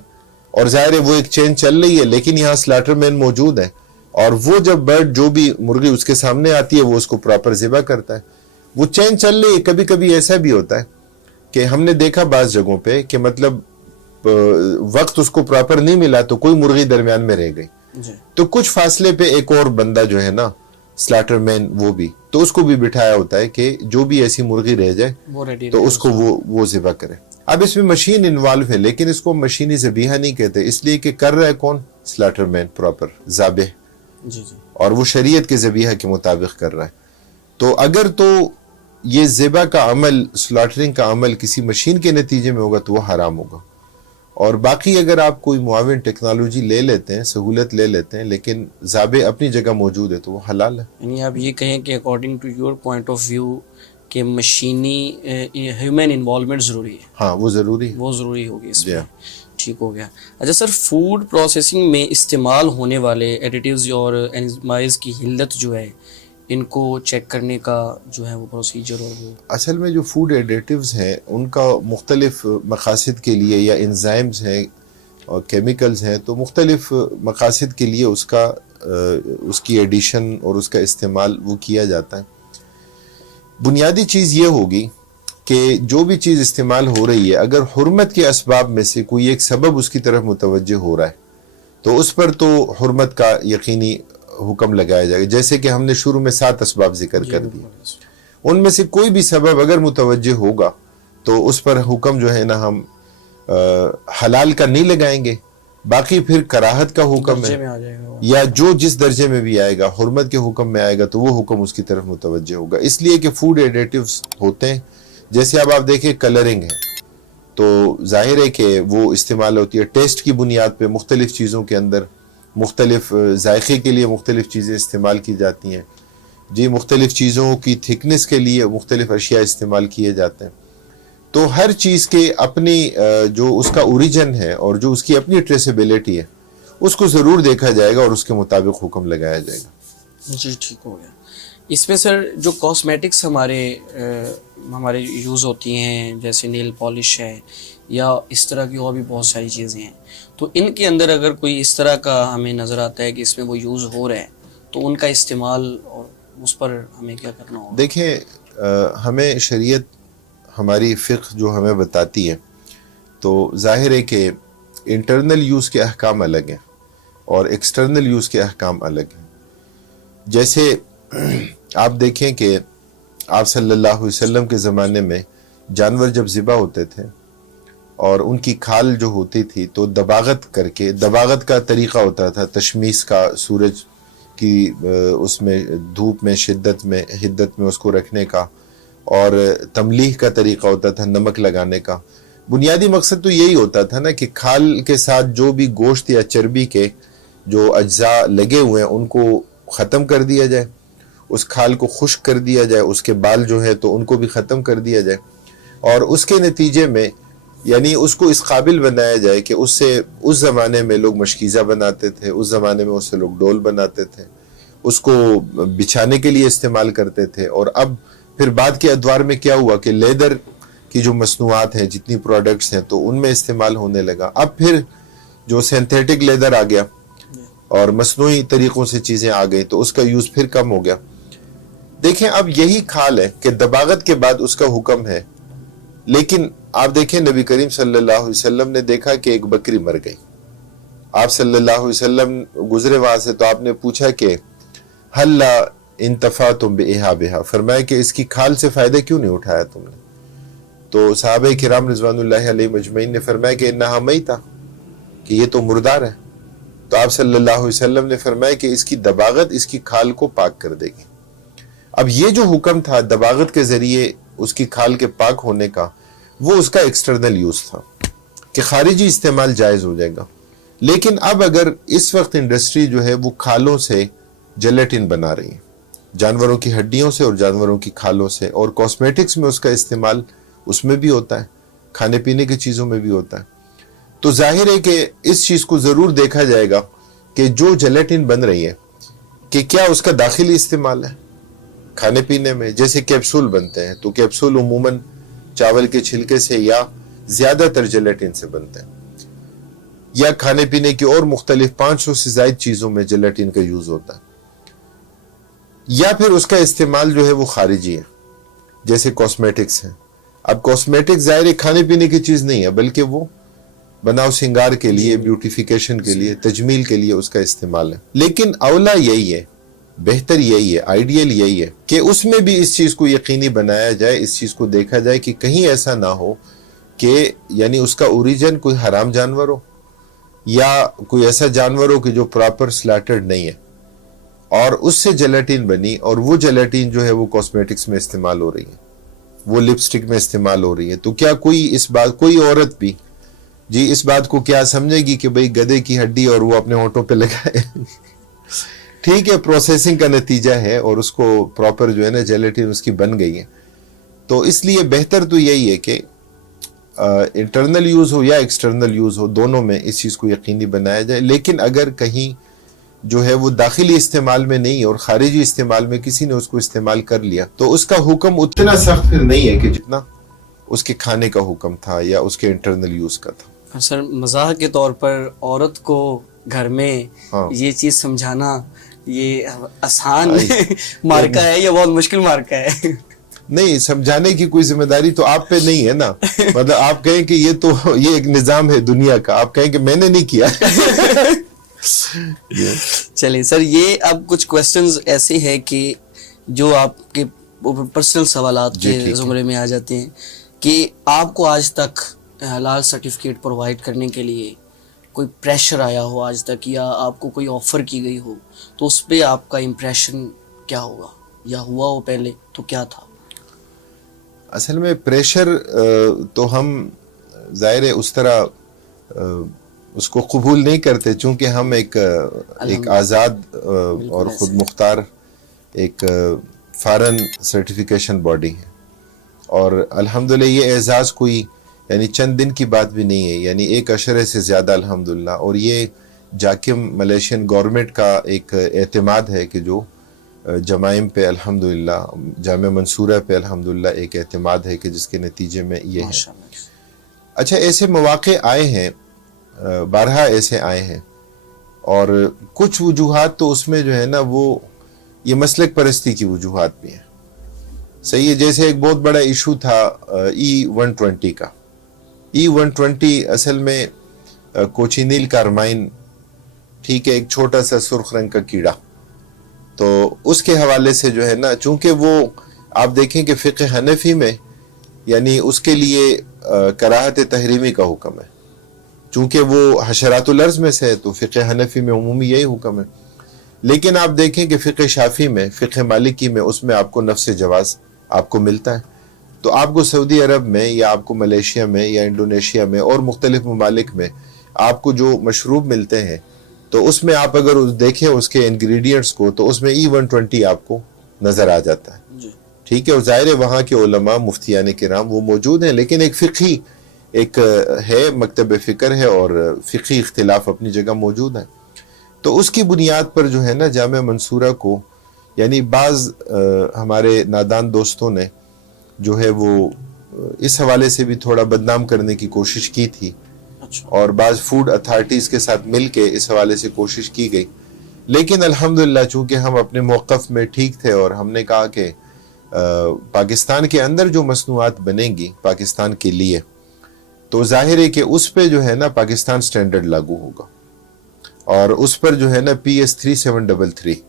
اور ظاہر ہے وہ ایک چین چل رہی ہے, لیکن یہاں سلاٹر مین موجود ہے, اور وہ جب برڈ جو بھی مرغی اس کے سامنے آتی ہے وہ اس کو پراپر ذبح کرتا ہے. وہ چین چل رہی ہے. کبھی کبھی ایسا بھی ہوتا ہے کہ ہم نے دیکھا بعض جگہوں پہ کہ مطلب وقت اس کو پراپر نہیں ملا تو کوئی مرغی درمیان میں رہ گئی, تو کچھ فاصلے پہ ایک اور بندہ جو ہے نا سلاٹر مین, وہ بھی تو اس کو بھی بٹھایا ہوتا ہے کہ جو بھی ایسی مرغی رہ جائے تو اس کو وہ ذبح کرے. اب اس میں مشین انوالو ہے, لیکن اس کو مشینی ذبیحہ نہیں کہتے, اس لیے کہ کر رہا ہے کون؟ سلاٹر مین, پراپر ذابح, اور وہ شریعت کے ذبیحہ کے مطابق کر رہا ہے. تو اگر تو یہ ذبح کا عمل, سلاٹرنگ کا عمل کسی مشین کے نتیجے میں ہوگا تو وہ حرام ہوگا. اور باقی اگر آپ کوئی معاون ٹیکنالوجی لے لیتے ہیں, سہولت لے لیتے ہیں, لیکن ذابح اپنی جگہ موجود ہے تو وہ حلال ہے. یعنی آپ یہ کہیں کہ according to your point of view کہ مشینی ہیومن انوالومنٹ ضروری ہے. ہاں وہ ضروری ہے, وہ ضروری ہوگی اس میں. ٹھیک ہو گیا. اچھا سر, فوڈ پروسیسنگ میں استعمال ہونے والے ایڈیٹیوز اور انزائمز کی حلت جو ہے, ان کو چیک کرنے کا جو ہے وہ پروسیجر, اور وہ اصل میں جو فوڈ ایڈیٹیوز ہیں ان کا مختلف مقاصد کے لیے, یا انزائمز ہیں اور کیمیکلز ہیں, تو مختلف مقاصد کے لیے اس کی ایڈیشن اور اس کا استعمال وہ کیا جاتا ہے. بنیادی چیز یہ ہوگی کہ جو بھی چیز استعمال ہو رہی ہے, اگر حرمت کے اسباب میں سے کوئی ایک سبب اس کی طرف متوجہ ہو رہا ہے تو اس پر تو حرمت کا یقینی حکم لگایا جائے گا. جیسے کہ ہم نے شروع میں 7 اسباب ذکر کر دیے, ان میں سے کوئی بھی سبب اگر متوجہ ہوگا تو اس پر حکم جو ہے نا ہم حلال کا نہیں لگائیں گے. باقی پھر کراہت کا حکم ہے, یا جو جس درجے میں بھی آئے گا, حرمت کے حکم میں آئے گا تو وہ حکم اس کی طرف متوجہ ہوگا. اس لیے کہ فوڈ ایڈیٹیوز ہوتے ہیں, جیسے اب آپ دیکھیں کلرنگ ہے, تو ظاہر ہے کہ وہ استعمال ہوتی ہے ٹیسٹ کی بنیاد پہ. مختلف چیزوں کے اندر مختلف ذائقے کے لیے مختلف چیزیں استعمال کی جاتی ہیں جی, مختلف چیزوں کی تھکنس کے لیے مختلف اشیاء استعمال کیے جاتے ہیں. تو ہر چیز کے اپنی جو اس کا اوریجن ہے اور جو اس کی اپنی ٹریسیبلٹی ہے اس کو ضرور دیکھا جائے گا اور اس کے مطابق حکم لگایا جائے گا. جی ٹھیک ہو گیا. اس میں سر جو کاسمیٹکس ہمارے یوز ہوتی ہیں, جیسے نیل پالش ہے یا اس طرح کی اور بھی بہت ساری چیزیں ہیں, تو ان کے اندر اگر کوئی اس طرح کا ہمیں نظر آتا ہے کہ اس میں وہ یوز ہو رہا ہے تو ان کا استعمال اور اس پر ہمیں کیا کرنا ہوگا؟ دیکھیں, ہمیں شریعت, ہماری فقہ جو ہمیں بتاتی ہے, تو ظاہر ہے کہ انٹرنل یوز کے احکام الگ ہیں اور ایکسٹرنل یوز کے احکام الگ ہیں. جیسے آپ دیکھیں کہ آپ صلی اللہ علیہ وسلم کے زمانے میں جانور جب ذبح ہوتے تھے اور ان کی کھال جو ہوتی تھی تو دباغت کر کے, دباغت کا طریقہ ہوتا تھا تشمیس کا, سورج کی اس میں دھوپ میں حدت میں اس کو رکھنے کا, اور تملیح کا طریقہ ہوتا تھا نمک لگانے کا. بنیادی مقصد تو یہی ہوتا تھا نا کہ کھال کے ساتھ جو بھی گوشت یا چربی کے جو اجزاء لگے ہوئے ہیں ان کو ختم کر دیا جائے, اس کھال کو خشک کر دیا جائے, اس کے بال جو ہے تو ان کو بھی ختم کر دیا جائے, اور اس کے نتیجے میں یعنی اس کو اس قابل بنایا جائے کہ اس سے اس زمانے میں لوگ مشکیزہ بناتے تھے, اس زمانے میں اس سے لوگ ڈول بناتے تھے, اس کو بچھانے کے لیے استعمال کرتے تھے. اور اب پھر بعد کے ادوار میں کیا ہوا کہ لیدر کی جو مصنوعات ہیں, جتنی پروڈکٹس ہیں, تو ان میں استعمال ہونے لگا. اب پھر جو سینتھیٹک لیدر آ گیا اور مصنوعی طریقوں سے چیزیں آ گئی تو اس کا یوز پھر کم ہو گیا. دیکھیں اب یہی کھال ہے کہ دباغت کے بعد اس کا حکم ہے, لیکن آپ دیکھیں نبی کریم صلی اللہ علیہ وسلم نے دیکھا کہ ایک بکری مر گئی. آپ صلی اللہ علیہ وسلم گزرے وہاں سے تو آپ نے پوچھا کہ حل انتفعتم بإحابها, فرمایا کہ اس کی کھال سے فائدہ کیوں نہیں اٹھایا تم نے؟ تو صحابہ کرام رضوان اللہ علیہ مجمعین نے فرمایا کہ انہا میتہ, کہ یہ تو مردار ہے. تو آپ صلی اللہ علیہ وسلم نے فرمایا کہ اس کی دباغت اس کی کھال کو پاک کر دے گی. اب یہ جو حکم تھا دباغت کے ذریعے اس کی کھال کے پاک ہونے کا, وہ اس کا ایکسٹرنل یوز تھا کہ خارجی استعمال جائز ہو جائے گا. لیکن اب اگر اس وقت انڈسٹری جو ہے وہ کھالوں سے جیلیٹن بنا رہی ہے, جانوروں کی ہڈیوں سے اور جانوروں کی کھالوں سے, اور کاسمیٹکس میں اس کا استعمال اس میں بھی ہوتا ہے, کھانے پینے کی چیزوں میں بھی ہوتا ہے. تو ظاہر ہے کہ اس چیز کو ضرور دیکھا جائے گا کہ جو جیلیٹن بن رہی ہے کہ کیا اس کا داخلی استعمال ہے کھانے پینے میں. جیسے کیپسول بنتے ہیں تو کیپسول عموماً چاول کے چھلکے سے یا زیادہ تر جیلیٹن سے بنتے ہیں. یا کھانے پینے کی اور مختلف 500 سے زائد چیزوں میں جیلاٹین کا یوز ہوتا ہے، یا پھر اس کا استعمال جو ہے وہ خارجی ہے، جیسے کاسمیٹکس ہیں. اب کاسمیٹک ظاہر کھانے پینے کی چیز نہیں ہے، بلکہ وہ بناؤ سنگار کے لیے، بیوٹیفیکیشن کے لیے، تجمیل کے لیے اس کا استعمال ہے. لیکن اولا یہی ہے، بہتر یہی ہے، آئیڈیل یہی ہے کہ اس میں بھی اس چیز کو یقینی بنایا جائے، اس چیز کو دیکھا جائے کہ کہیں ایسا نہ ہو کہ یعنی اس کا اوریجن کوئی حرام جانور ہو، یا کوئی ایسا جانور ہو کہ جو پراپر سلیٹرڈ نہیں ہے اور اس سے جیلاٹین بنی، اور وہ جیلاٹین جو ہے وہ کاسمیٹکس میں استعمال ہو رہی ہے، وہ لپسٹک میں استعمال ہو رہی ہے. تو کیا کوئی عورت بھی جی اس بات کو کیا سمجھے گی کہ بھئی گدھے کی ہڈی اور وہ اپنے ہونٹوں پہ لگائے؟ ٹھیک ہے، پروسیسنگ کا نتیجہ ہے اور اس کو پراپر جو ہے نا جیلاٹین اس کی بن گئی ہے. تو اس لیے بہتر تو یہی ہے کہ انٹرنل یوز ہو یا ایکسٹرنل یوز ہو، دونوں میں اس چیز کو یقینی بنایا جائے. لیکن اگر کہیں جو ہے وہ داخلی استعمال میں نہیں اور خارجی استعمال میں کسی نے اس کو استعمال کر لیا تو اس کا حکم اتنا سخت پھر نہیں ہے کہ جتنا اس کے کھانے کا حکم تھا یا اس کے انٹرنل یوز کا تھا. سر مزاح کے طور پر عورت کو گھر میں یہ چیز سمجھانا یہ آسان مارکا ہے یا بہت مشکل مارکا ہے؟ نہیں، سمجھانے کی کوئی ذمہ داری تو آپ پہ نہیں ہے نا. مطلب آپ کہیں کہ یہ ایک نظام ہے دنیا کا، آپ کہیں کہ میں نے نہیں کیا. چلیے سر، یہ اب کچھ کوسچنز ایسے ہیں کہ جو آپ کے پرسنل سوالات کے زمرے میں آ جاتے ہیں کہ آپ کو آج تک حلال سرٹیفکیٹ پرووائڈ کرنے کے لیے کوئی پریشر آیا ہو آج تک، یا آپ کو کوئی آفر کی گئی ہو، تو اس پہ آپ کا امپریشن کیا ہوگا، یا ہوا ہو پہلے تو کیا تھا؟ اصل میں پریشر تو ہم ظاہر ہے اس طرح اس کو قبول نہیں کرتے، چونکہ ہم ایک آزاد اور خود مختار ایک فارن سرٹیفیکیشن باڈی ہے، اور الحمدللہ یہ اعزاز کوئی یعنی چند دن کی بات بھی نہیں ہے، یعنی 1 عشرے سے زیادہ الحمدللہ. اور یہ جاکم ملیشین گورنمنٹ کا ایک اعتماد ہے کہ جو جمائم پہ الحمدللہ، جامعہ منصورہ پہ الحمدللہ ایک اعتماد ہے کہ جس کے نتیجے میں یہ ہے. اچھا، ایسے مواقع آئے ہیں، بارہا ایسے آئے ہیں، اور کچھ وجوہات تو اس میں جو ہے نا وہ یہ مسلک پرستی کی وجوہات بھی ہیں. صحیح ہے، جیسے ایک بہت بڑا ایشو تھا E120 کا. E120 اصل میں کوچینیل کارمائن، ٹھیک ہے، ایک چھوٹا سا سرخ رنگ کا کیڑا. تو اس کے حوالے سے جو ہے نا، چونکہ وہ آپ دیکھیں کہ فقہ حنفی میں یعنی اس کے لیے کراہت تحریمی کا حکم ہے، چونکہ وہ حشرات الارض میں سے ہے تو فقہ حنفی میں عمومی یہی حکم ہے. لیکن آپ دیکھیں کہ فقہ شافعی میں، فقہ مالکی میں اس میں آپ کو نفس جواز آپ کو ملتا ہے. تو آپ کو سعودی عرب میں یا آپ کو ملیشیا میں یا انڈونیشیا میں اور مختلف ممالک میں آپ کو جو مشروب ملتے ہیں تو اس میں آپ اگر دیکھیں اس کے انگریڈینٹس کو تو اس میں E120 آپ کو نظر آ جاتا ہے. ٹھیک ہے، اور ظاہر ہے وہاں کے علماء مفتیان کرام وہ موجود ہیں، لیکن ایک فقہی ایک ہے، مکتب فکر ہے اور فقہی اختلاف اپنی جگہ موجود ہے. تو اس کی بنیاد پر جو ہے نا جامعہ منصورہ کو یعنی بعض ہمارے نادان دوستوں نے جو ہے وہ اس حوالے سے بھی تھوڑا بدنام کرنے کی کوشش کی تھی، اور بعض فوڈ اتھارٹیز کے ساتھ مل کے اس حوالے سے کوشش کی گئی. لیکن الحمدللہ چونکہ ہم اپنے موقف میں ٹھیک تھے اور ہم نے کہا کہ پاکستان کے اندر جو مصنوعات بنیں گی پاکستان کے لیے تو ظاہر ہے کہ اس پہ جو ہے نا پاکستان سٹینڈرڈ لاگو ہوگا، اور اس پر جو ہے نا PS 3733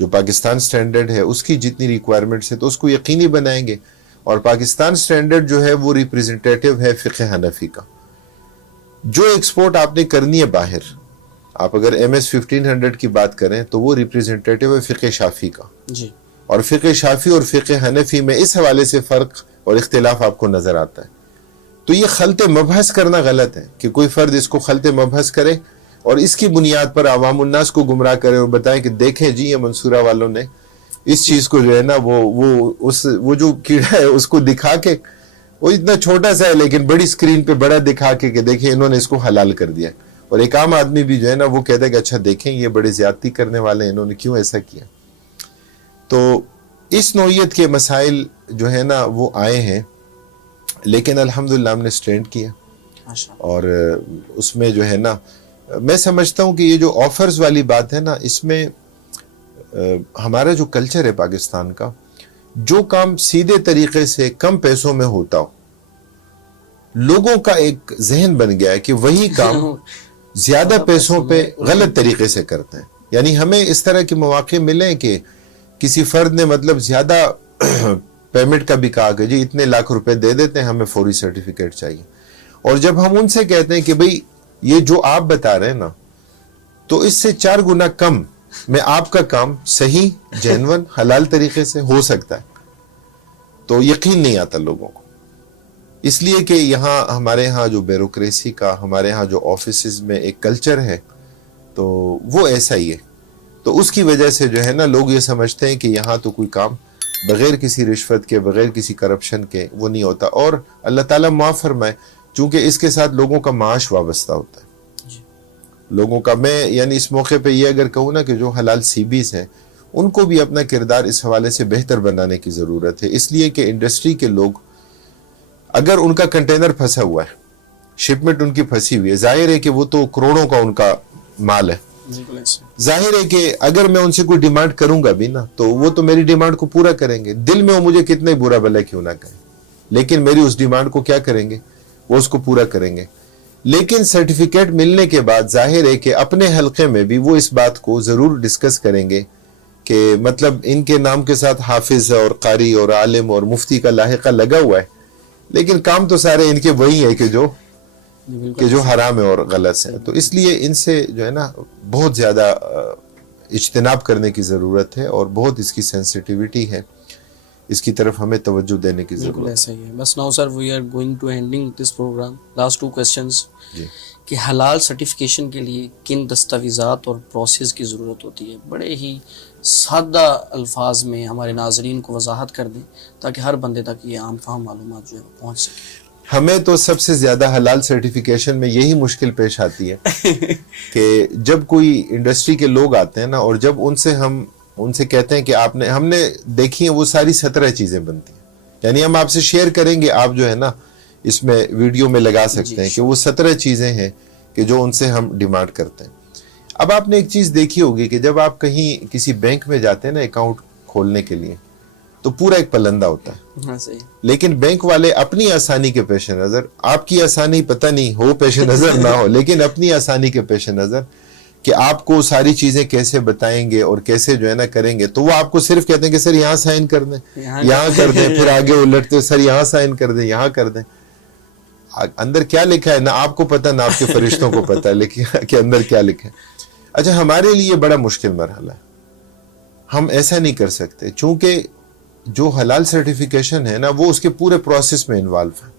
جو پاکستان سٹینڈرڈ ہے اس کی جتنی ریکوائرمنٹس ہے تو اس کو یقینی بنائیں گے. اور پاکستان سٹینڈرڈ جو ہے وہ ریپریزنٹیٹیو ہے فقہ حنفی کا. جو ایکسپورٹ آپ نے کرنی ہے باہر، آپ اگر MS 1500 کی بات کریں تو وہ ریپریزنٹیٹیو ہے فقہ شافعی کا جی. اور فقہ شافعی اور فقہ حنفی میں اس حوالے سے فرق اور اختلاف آپ کو نظر آتا ہے. تو یہ خلط مبحث کرنا غلط ہے کہ کوئی فرد اس کو خلط مبحث کرے اور اس کی بنیاد پر عوام الناس کو گمراہ کرے اور بتائیں کہ دیکھیں جی یہ منصورہ والوں نے اس چیز کو جو ہے نا وہ جو کیڑا ہے اس کو دکھا کے، وہ اتنا چھوٹا سا ہے لیکن بڑی سکرین پہ بڑا دکھا کے کہ دیکھیں انہوں نے اس کو حلال کر دیا. اور ایک عام آدمی بھی جو ہے نا وہ کہتا ہے کہ اچھا دیکھیں یہ بڑے زیادتی کرنے والے ہیں، انہوں نے کیوں ایسا کیا. تو اس نوعیت کے مسائل جو ہے نا وہ آئے ہیں، لیکن الحمدللہ ہم نے سٹینڈ کیا، اور اس میں جو ہے نا میں سمجھتا ہوں کہ یہ جو آفرز والی بات ہے نا، اس میں ہمارا جو کلچر ہے پاکستان کا، جو کام سیدھے طریقے سے کم پیسوں میں ہوتا ہو، لوگوں کا ایک ذہن بن گیا ہے کہ وہی کام زیادہ پیسوں پہ غلط طریقے سے کرتے ہیں. یعنی ہمیں اس طرح کے مواقع ملے کہ کسی فرد نے مطلب زیادہ پیمنٹ کا بھی کہا کہ جی اتنے لاکھ روپے دے دیتے ہیں، ہمیں فوری سرٹیفکیٹ چاہیے. اور جب ہم ان سے کہتے ہیں کہ بھئی یہ جو آپ بتا رہے ہیں نا، تو اس سے 4 گنا کم میں آپ کا کام صحیح، جینون، حلال طریقے سے ہو سکتا ہے، تو یقین نہیں آتا لوگوں کو. اس لیے کہ یہاں ہمارے ہاں جو بیوروکریسی کا، ہمارے ہاں جو آفیسز میں ایک کلچر ہے، تو وہ ایسا ہی ہے. تو اس کی وجہ سے جو ہے نا، لوگ یہ سمجھتے ہیں کہ یہاں تو کوئی کام بغیر کسی رشوت کے، بغیر کسی کرپشن کے وہ نہیں ہوتا. اور اللہ تعالیٰ معاف فرمائے، چونکہ اس کے ساتھ لوگوں کا معاش وابستہ ہوتا ہے. لوگوں کا، میں یعنی اس موقع پہ یہ اگر کہوں نا کہ جو حلال سی بیز ہیں، ان کو بھی اپنا کردار اس حوالے سے بہتر بنانے کی ضرورت ہے. اس لیے کہ انڈسٹری کے لوگ، اگر ان کا کنٹینر پھنسا ہوا ہے، شپمنٹ ان کی پھنسی ہوئی ہے، ظاہر ہے کہ وہ تو کروڑوں کا ان کا مال ہے. ظاہر ہے کہ اگر میں ان سے کوئی ڈیمانڈ کروں گا بھی نا، تو وہ تو میری ڈیمانڈ کو پورا کریں گے، دل میں وہ مجھے کتنے برا بھلا کیوں نہ کریں، لیکن میری اس ڈیمانڈ کو کیا کریں گے، وہ اس کو پورا کریں گے. لیکن سرٹیفکیٹ ملنے کے بعد ظاہر ہے کہ اپنے حلقے میں بھی وہ اس بات کو ضرور ڈسکس کریں گے کہ مطلب ان کے نام کے ساتھ حافظ اور قاری اور عالم اور مفتی کا لاحقہ لگا ہوا ہے، لیکن کام تو سارے ان کے وہی ہے کہ جو حرام ہے اور غلط ہے. تو اس لیے ان سے جو ہے نا بہت زیادہ اجتناب کرنے کی ضرورت ہے، اور بہت اس کی سینسٹیوٹی ہے، اس کی طرف ہمیں توجہ دینے کی ضرورت ہے. ایسا ہی ہے. بس now sir we are going to ending this program. Last 2 questions جی. کہ حلال سرٹیفکیشن کے لیے کن دستاویزات اور پروسیس کی ضرورت ہوتی ہے؟ بڑے ہی سادہ الفاظ میں ہمارے ناظرین کو وضاحت کر دیں تاکہ ہر بندے تک یہ عام فہم معلومات جو ہے پہنچ سکے. ہمیں تو سب سے زیادہ حلال سرٹیفکیشن میں یہی مشکل پیش آتی ہے کہ جب کوئی انڈسٹری کے لوگ آتے ہیں نا، اور جب ہم ان سے کہتے ہیں کہ ہم نے دیکھی ہیں وہ ساری 17 چیزیں بنتی ہیں، یعنی ہم آپ سے شیئر کریں گے، آپ جو ہے نا اس میں ویڈیو میں لگا سکتے ہیں کہ وہ 17 چیزیں ہیں کہ جو ان سے ہم ڈیمانڈ کرتے ہیں. اب آپ نے ایک چیز دیکھی ہوگی کہ جب آپ کہیں کسی بینک میں جاتے ہیں نا اکاؤنٹ کھولنے کے لیے، تو پورا ایک پلندہ ہوتا ہے، لیکن بینک والے اپنی آسانی کے پیش نظر، آپ کی آسانی پتہ نہیں ہو پیش نظر نہ ہو، لیکن اپنی آسانی کے پیش نظر کہ آپ کو ساری چیزیں کیسے بتائیں گے اور کیسے جو ہے نا کریں گے، تو وہ آپ کو صرف کہتے ہیں کہ سر یہاں سائن کر دیں، یہاں کر دیں، پھر آگے الٹتے سر یہاں سائن کر دیں، یہاں کر دیں. اندر کیا لکھا ہے نہ آپ کو پتہ نہ آپ کے فرشتوں کو پتہ ہے، لیکن کہ اندر کیا لکھا ہے. اچھا، ہمارے لیے بڑا مشکل مرحلہ ہے، ہم ایسا نہیں کر سکتے، چونکہ جو حلال سرٹیفکیشن ہے نا وہ اس کے پورے پروسیس میں انوالو ہے.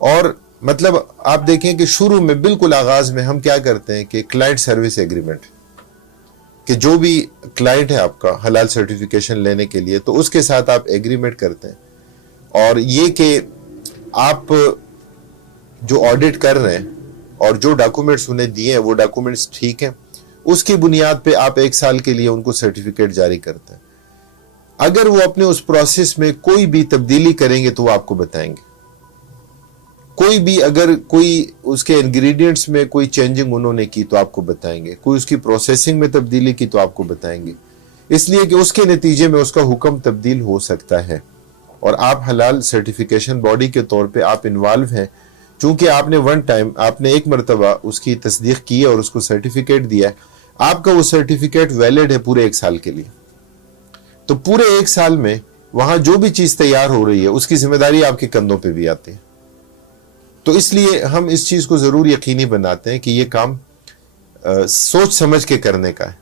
اور مطلب آپ دیکھیں کہ شروع میں بالکل آغاز میں ہم کیا کرتے ہیں کہ کلائنٹ سروس ایگریمنٹ، کہ جو بھی کلائنٹ ہے آپ کا حلال سرٹیفکیشن لینے کے لیے، تو اس کے ساتھ آپ ایگریمنٹ کرتے ہیں، اور یہ کہ آپ جو آڈٹ کر رہے ہیں اور جو ڈاکومنٹس انہیں دیے ہیں وہ ڈاکومنٹس ٹھیک ہیں، اس کی بنیاد پہ آپ 1 سال کے لیے ان کو سرٹیفکیٹ جاری کرتے ہیں. اگر وہ اپنے اس پروسیس میں کوئی بھی تبدیلی کریں گے تو وہ آپ کو بتائیں گے. کوئی بھی اگر کوئی اس کے انگریڈینٹس میں کوئی چینجنگ انہوں نے کی تو آپ کو بتائیں گے، کوئی اس کی پروسیسنگ میں تبدیلی کی تو آپ کو بتائیں گے، اس لیے کہ اس کے نتیجے میں اس کا حکم تبدیل ہو سکتا ہے. اور آپ حلال سرٹیفکیشن باڈی کے طور پہ آپ انوالو ہیں، چونکہ آپ نے آپ نے ایک مرتبہ اس کی تصدیق کی ہے اور اس کو سرٹیفکیٹ دیا ہے، آپ کا وہ سرٹیفکیٹ ویلڈ ہے پورے 1 سال کے لیے. تو پورے 1 سال میں وہاں جو بھی چیز تیار ہو رہی ہے اس کی ذمہ داری آپ کے کندھوں پہ بھی آتی ہے. تو اس لیے ہم اس چیز کو ضرور یقینی بناتے ہیں کہ یہ کام سوچ سمجھ کے کرنے کا ہے،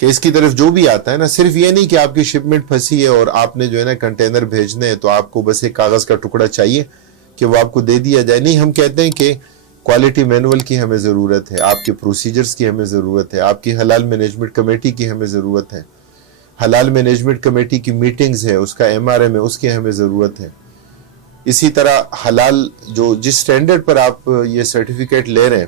کہ اس کی طرف جو بھی آتا ہے نا، صرف یہ نہیں کہ آپ کی شپمنٹ پھنسی ہے اور آپ نے جو ہے نا کنٹینر بھیجنے ہیں تو آپ کو بس ایک کاغذ کا ٹکڑا چاہیے کہ وہ آپ کو دے دیا جائے. نہیں، ہم کہتے ہیں کہ کوالٹی مینول کی ہمیں ضرورت ہے، آپ کے پروسیجرز کی ہمیں ضرورت ہے، آپ کی حلال مینجمنٹ کمیٹی کی ہمیں ضرورت ہے، حلال مینجمنٹ کمیٹی کی میٹنگز ہے، اس کا MRM ہے، اس کی ہمیں ضرورت ہے. اسی طرح حلال جس سٹینڈرڈ پر آپ یہ سرٹیفکیٹ لے رہے ہیں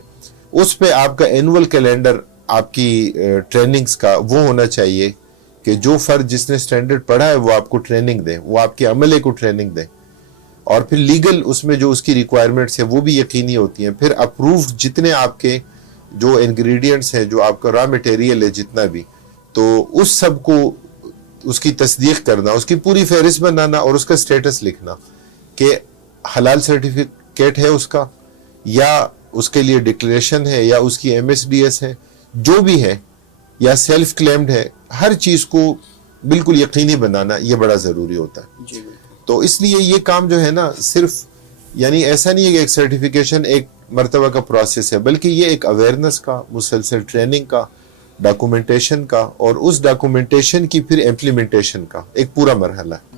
اس پہ آپ کا اینول کیلنڈر آپ کی ٹریننگز کا وہ ہونا چاہیے کہ جو فرد جس نے سٹینڈرڈ پڑھا ہے وہ آپ کو ٹریننگ دے، وہ آپ کے عملے کو ٹریننگ دے. اور پھر لیگل اس میں جو اس کی ریکوائرمنٹس ہے وہ بھی یقینی ہوتی ہیں. پھر اپرووڈ جتنے آپ کے جو انگریڈینٹس ہیں, جو آپ کا را مٹیریل ہے جتنا بھی, تو اس سب کو اس کی تصدیق کرنا, اس کی پوری فہرست بنانا اور اس کا سٹیٹس لکھنا کہ حلال سرٹیفکیٹ ہے اس کا, یا اس کے لیے ڈکلیریشن ہے, یا اس کی MSDS ہے, جو بھی ہے, یا سیلف کلیمڈ ہے, ہر چیز کو بالکل یقینی بنانا یہ بڑا ضروری ہوتا ہے. تو اس لیے یہ کام جو ہے نا, صرف یعنی ایسا نہیں ہے کہ ایک سرٹیفیکیشن ایک مرتبہ کا پروسیس ہے, بلکہ یہ ایک اویئرنیس کا, مسلسل ٹریننگ کا, ڈاکومنٹیشن کا, اور اس ڈاکومنٹیشن کی پھر امپلیمنٹیشن کا ایک پورا مرحلہ ہے.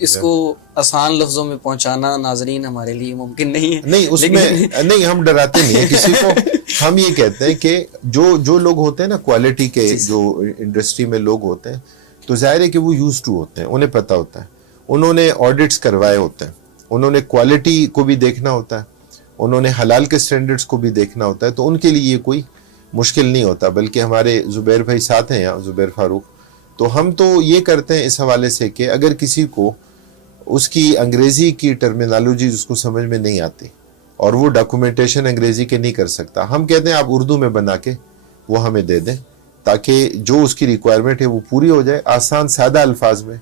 اس کو آسان لفظوں میں پہنچانا ناظرین ہمارے لیے ممکن نہیں ہے. نہیں, اس میں نہیں, ہم ڈراتے نہیں ہیں کسی کو. ہم یہ کہتے ہیں کہ جو لوگ ہوتے ہیں نا کوالٹی کے, جو انڈسٹری میں لوگ ہوتے ہیں, تو ظاہر ہے کہ وہ یوز ٹو ہوتے ہیں, انہیں پتہ ہوتا ہے, انہوں نے آڈٹس کروائے ہوتے ہیں, انہوں نے کوالٹی کو بھی دیکھنا ہوتا ہے, انہوں نے حلال کے سٹینڈرڈز کو بھی دیکھنا ہوتا ہے, تو ان کے لیے یہ کوئی مشکل نہیں ہوتا. بلکہ ہمارے زبیر بھائی ساتھ ہیں یہاں, زبیر فاروق, تو ہم تو یہ کرتے ہیں اس حوالے سے کہ اگر کسی کو اس کی انگریزی کی ٹرمینالوجی اس کو سمجھ میں نہیں آتی اور وہ ڈاکومنٹیشن انگریزی کے نہیں کر سکتا, ہم کہتے ہیں آپ اردو میں بنا کے وہ ہمیں دے دیں, تاکہ جو اس کی ریکوائرمنٹ ہے وہ پوری ہو جائے. آسان سادہ الفاظ میں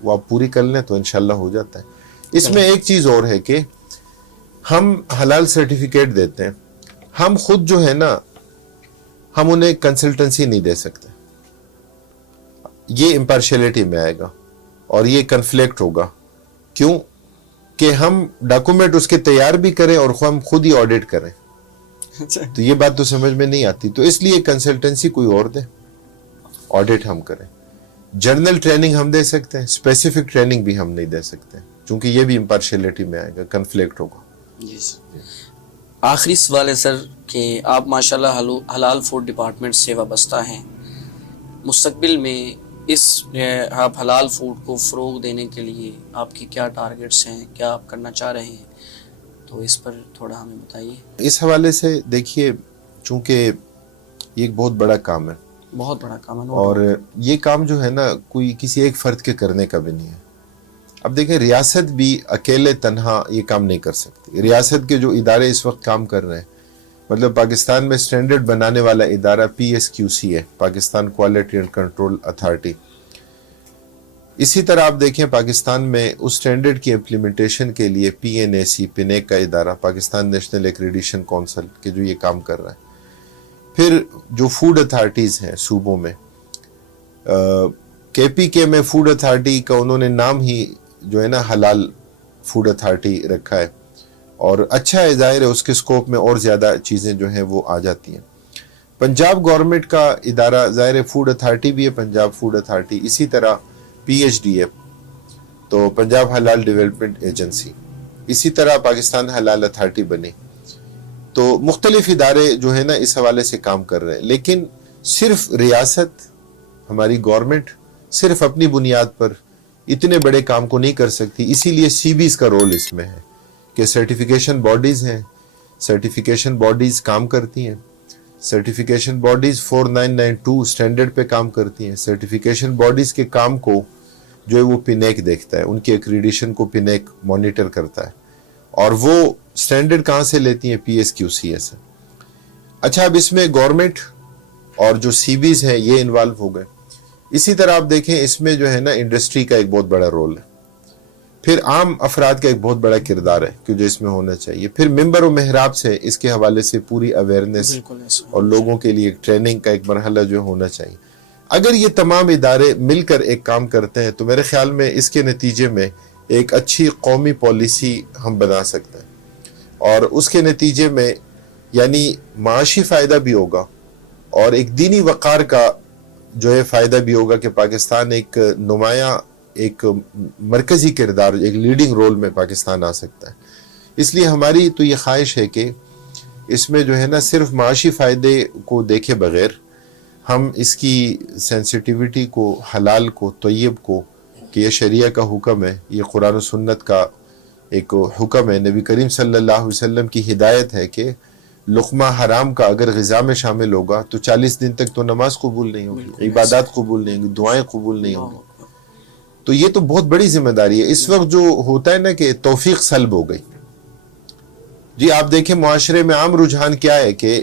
وہ آپ پوری کر لیں تو انشاءاللہ ہو جاتا ہے. اس میں ایک چیز اور ہے کہ ہم حلال سرٹیفکیٹ دیتے ہیں, ہم خود جو ہے نا, ہم انہیں کنسلٹنسی نہیں دے سکتے. یہ امپارشلٹی میں آئے گا اور یہ کنفلکٹ ہوگا. کیوں کہ ہم ڈاکومنٹ اس کے تیار بھی کریں اور ہم خود ہی آڈٹ کریں, تو یہ بات تو سمجھ میں نہیں آتی. تو اس لیے کنسلٹنسی کوئی اور دے, آڈٹ ہم کریں. جرنل ٹریننگ ہم دے سکتے ہیں, اسپیسیفک ٹریننگ بھی ہم نہیں دے سکتے, چونکہ یہ بھی امپارشلٹی میں آئے گا, کنفلکٹ ہوگا. جی سر. آخری سوال ہے سر کہ آپ ماشاءاللہ حلال فوڈ ڈپارٹمنٹ سے وابستہ ہیں, مستقبل میں اس آپ حلال فوڈ کو فروغ دینے کے لیے آپ کی کیا ٹارگٹس ہیں, کیا آپ کرنا چاہ رہے ہیں, تو اس پر تھوڑا ہمیں بتائیے. اس حوالے سے دیکھیے, چونکہ یہ ایک بہت بڑا کام ہے, بہت بڑا کام ہے, اور یہ کام جو ہے نا کوئی کسی ایک فرد کے کرنے کا بھی نہیں ہے. اب دیکھیں, ریاست بھی اکیلے تنہا یہ کام نہیں کر سکتی. ریاست کے جو ادارے اس وقت کام کر رہے ہیں, مطلب پاکستان میں سٹینڈرڈ بنانے والا ادارہ PSQC ہے, Pakistan quality and control authority. اسی طرح آپ دیکھیں پاکستان میں اس سٹینڈرڈ کی امپلیمنٹیشن کے لیے PNAC, PNAC کا ادارہ, پاکستان نیشنل ایکریڈیشن کونسل کے جو یہ کام کر رہا ہے. پھر جو فوڈ اتھارٹیز ہیں صوبوں میں, KPK میں فوڈ اتھارٹی کا انہوں نے نام ہی جو ہے نا حلال فوڈ اتھارٹی رکھا ہے, اور اچھا ہے, ظاہر ہے اس کے سکوپ میں اور زیادہ چیزیں جو ہیں وہ آ جاتی ہیں. پنجاب گورنمنٹ کا ادارہ ظاہر ہے فوڈ اتھارٹی بھی ہے, پنجاب فوڈ اتھارٹی, اسی طرح PHDA تو پنجاب حلال ڈیولپمنٹ ایجنسی, اسی طرح پاکستان حلال اتھارٹی بنی. تو مختلف ادارے جو ہے نا اس حوالے سے کام کر رہے ہیں, لیکن صرف ریاست, ہماری گورنمنٹ صرف اپنی بنیاد پر اتنے بڑے کام کو نہیں کر سکتی. اسی لیے CBs کا رول اس میں ہے کہ سرٹیفیکیشن باڈیز ہیں, سرٹیفیکیشن باڈیز کام کرتی ہیں, سرٹیفیکیشن باڈیز 4992 سٹینڈرڈ پہ کام کرتی ہیں. سرٹیفیکیشن باڈیز کے کام کو جو ہے وہ PNAC دیکھتا ہے, ان کی ایکریڈیشن کو PNAC مانیٹر کرتا ہے, اور وہ سٹینڈرڈ کہاں سے لیتی ہیں, PSQC سے. اچھا, اب اس میں گورنمنٹ اور جو CBs ہیں یہ انوالو ہو گئے. اسی طرح آپ دیکھیں اس میں جو ہے نا انڈسٹری کا ایک بہت بڑا رول ہے, پھر عام افراد کا ایک بہت بڑا کردار ہے کہ جو اس میں ہونا چاہیے, پھر ممبر و محراب سے اس کے حوالے سے پوری اویئرنیس اور لوگوں کے لیے ٹریننگ کا ایک مرحلہ جو ہونا چاہیے. اگر یہ تمام ادارے مل کر ایک کام کرتے ہیں تو میرے خیال میں اس کے نتیجے میں ایک اچھی قومی پالیسی ہم بنا سکتے ہیں, اور اس کے نتیجے میں یعنی معاشی فائدہ بھی ہوگا اور ایک دینی وقار کا جو ہے فائدہ بھی ہوگا کہ پاکستان ایک نمایاں, ایک مرکزی کردار, ایک لیڈنگ رول میں پاکستان آ سکتا ہے. اس لیے ہماری تو یہ خواہش ہے کہ اس میں جو ہے نا صرف معاشی فائدے کو دیکھے بغیر ہم اس کی سینسٹیوٹی کو, حلال کو, طیب کو, کہ یہ شریعہ کا حکم ہے, یہ قرآن و سنت کا ایک حکم ہے, نبی کریم صلی اللہ علیہ وسلم کی ہدایت ہے کہ لقمہ حرام کا اگر غذا میں شامل ہوگا تو 40 دن تک تو نماز قبول نہیں ہوگی, عبادات قبول نہیں ہوں گی, دعائیں قبول نہیں ہوں گی. تو یہ تو بہت بڑی ذمہ داری ہے. اس وقت جو ہوتا ہے نا کہ توفیق سلب ہو گئی. جی آپ دیکھیں معاشرے میں عام رجحان کیا ہے کہ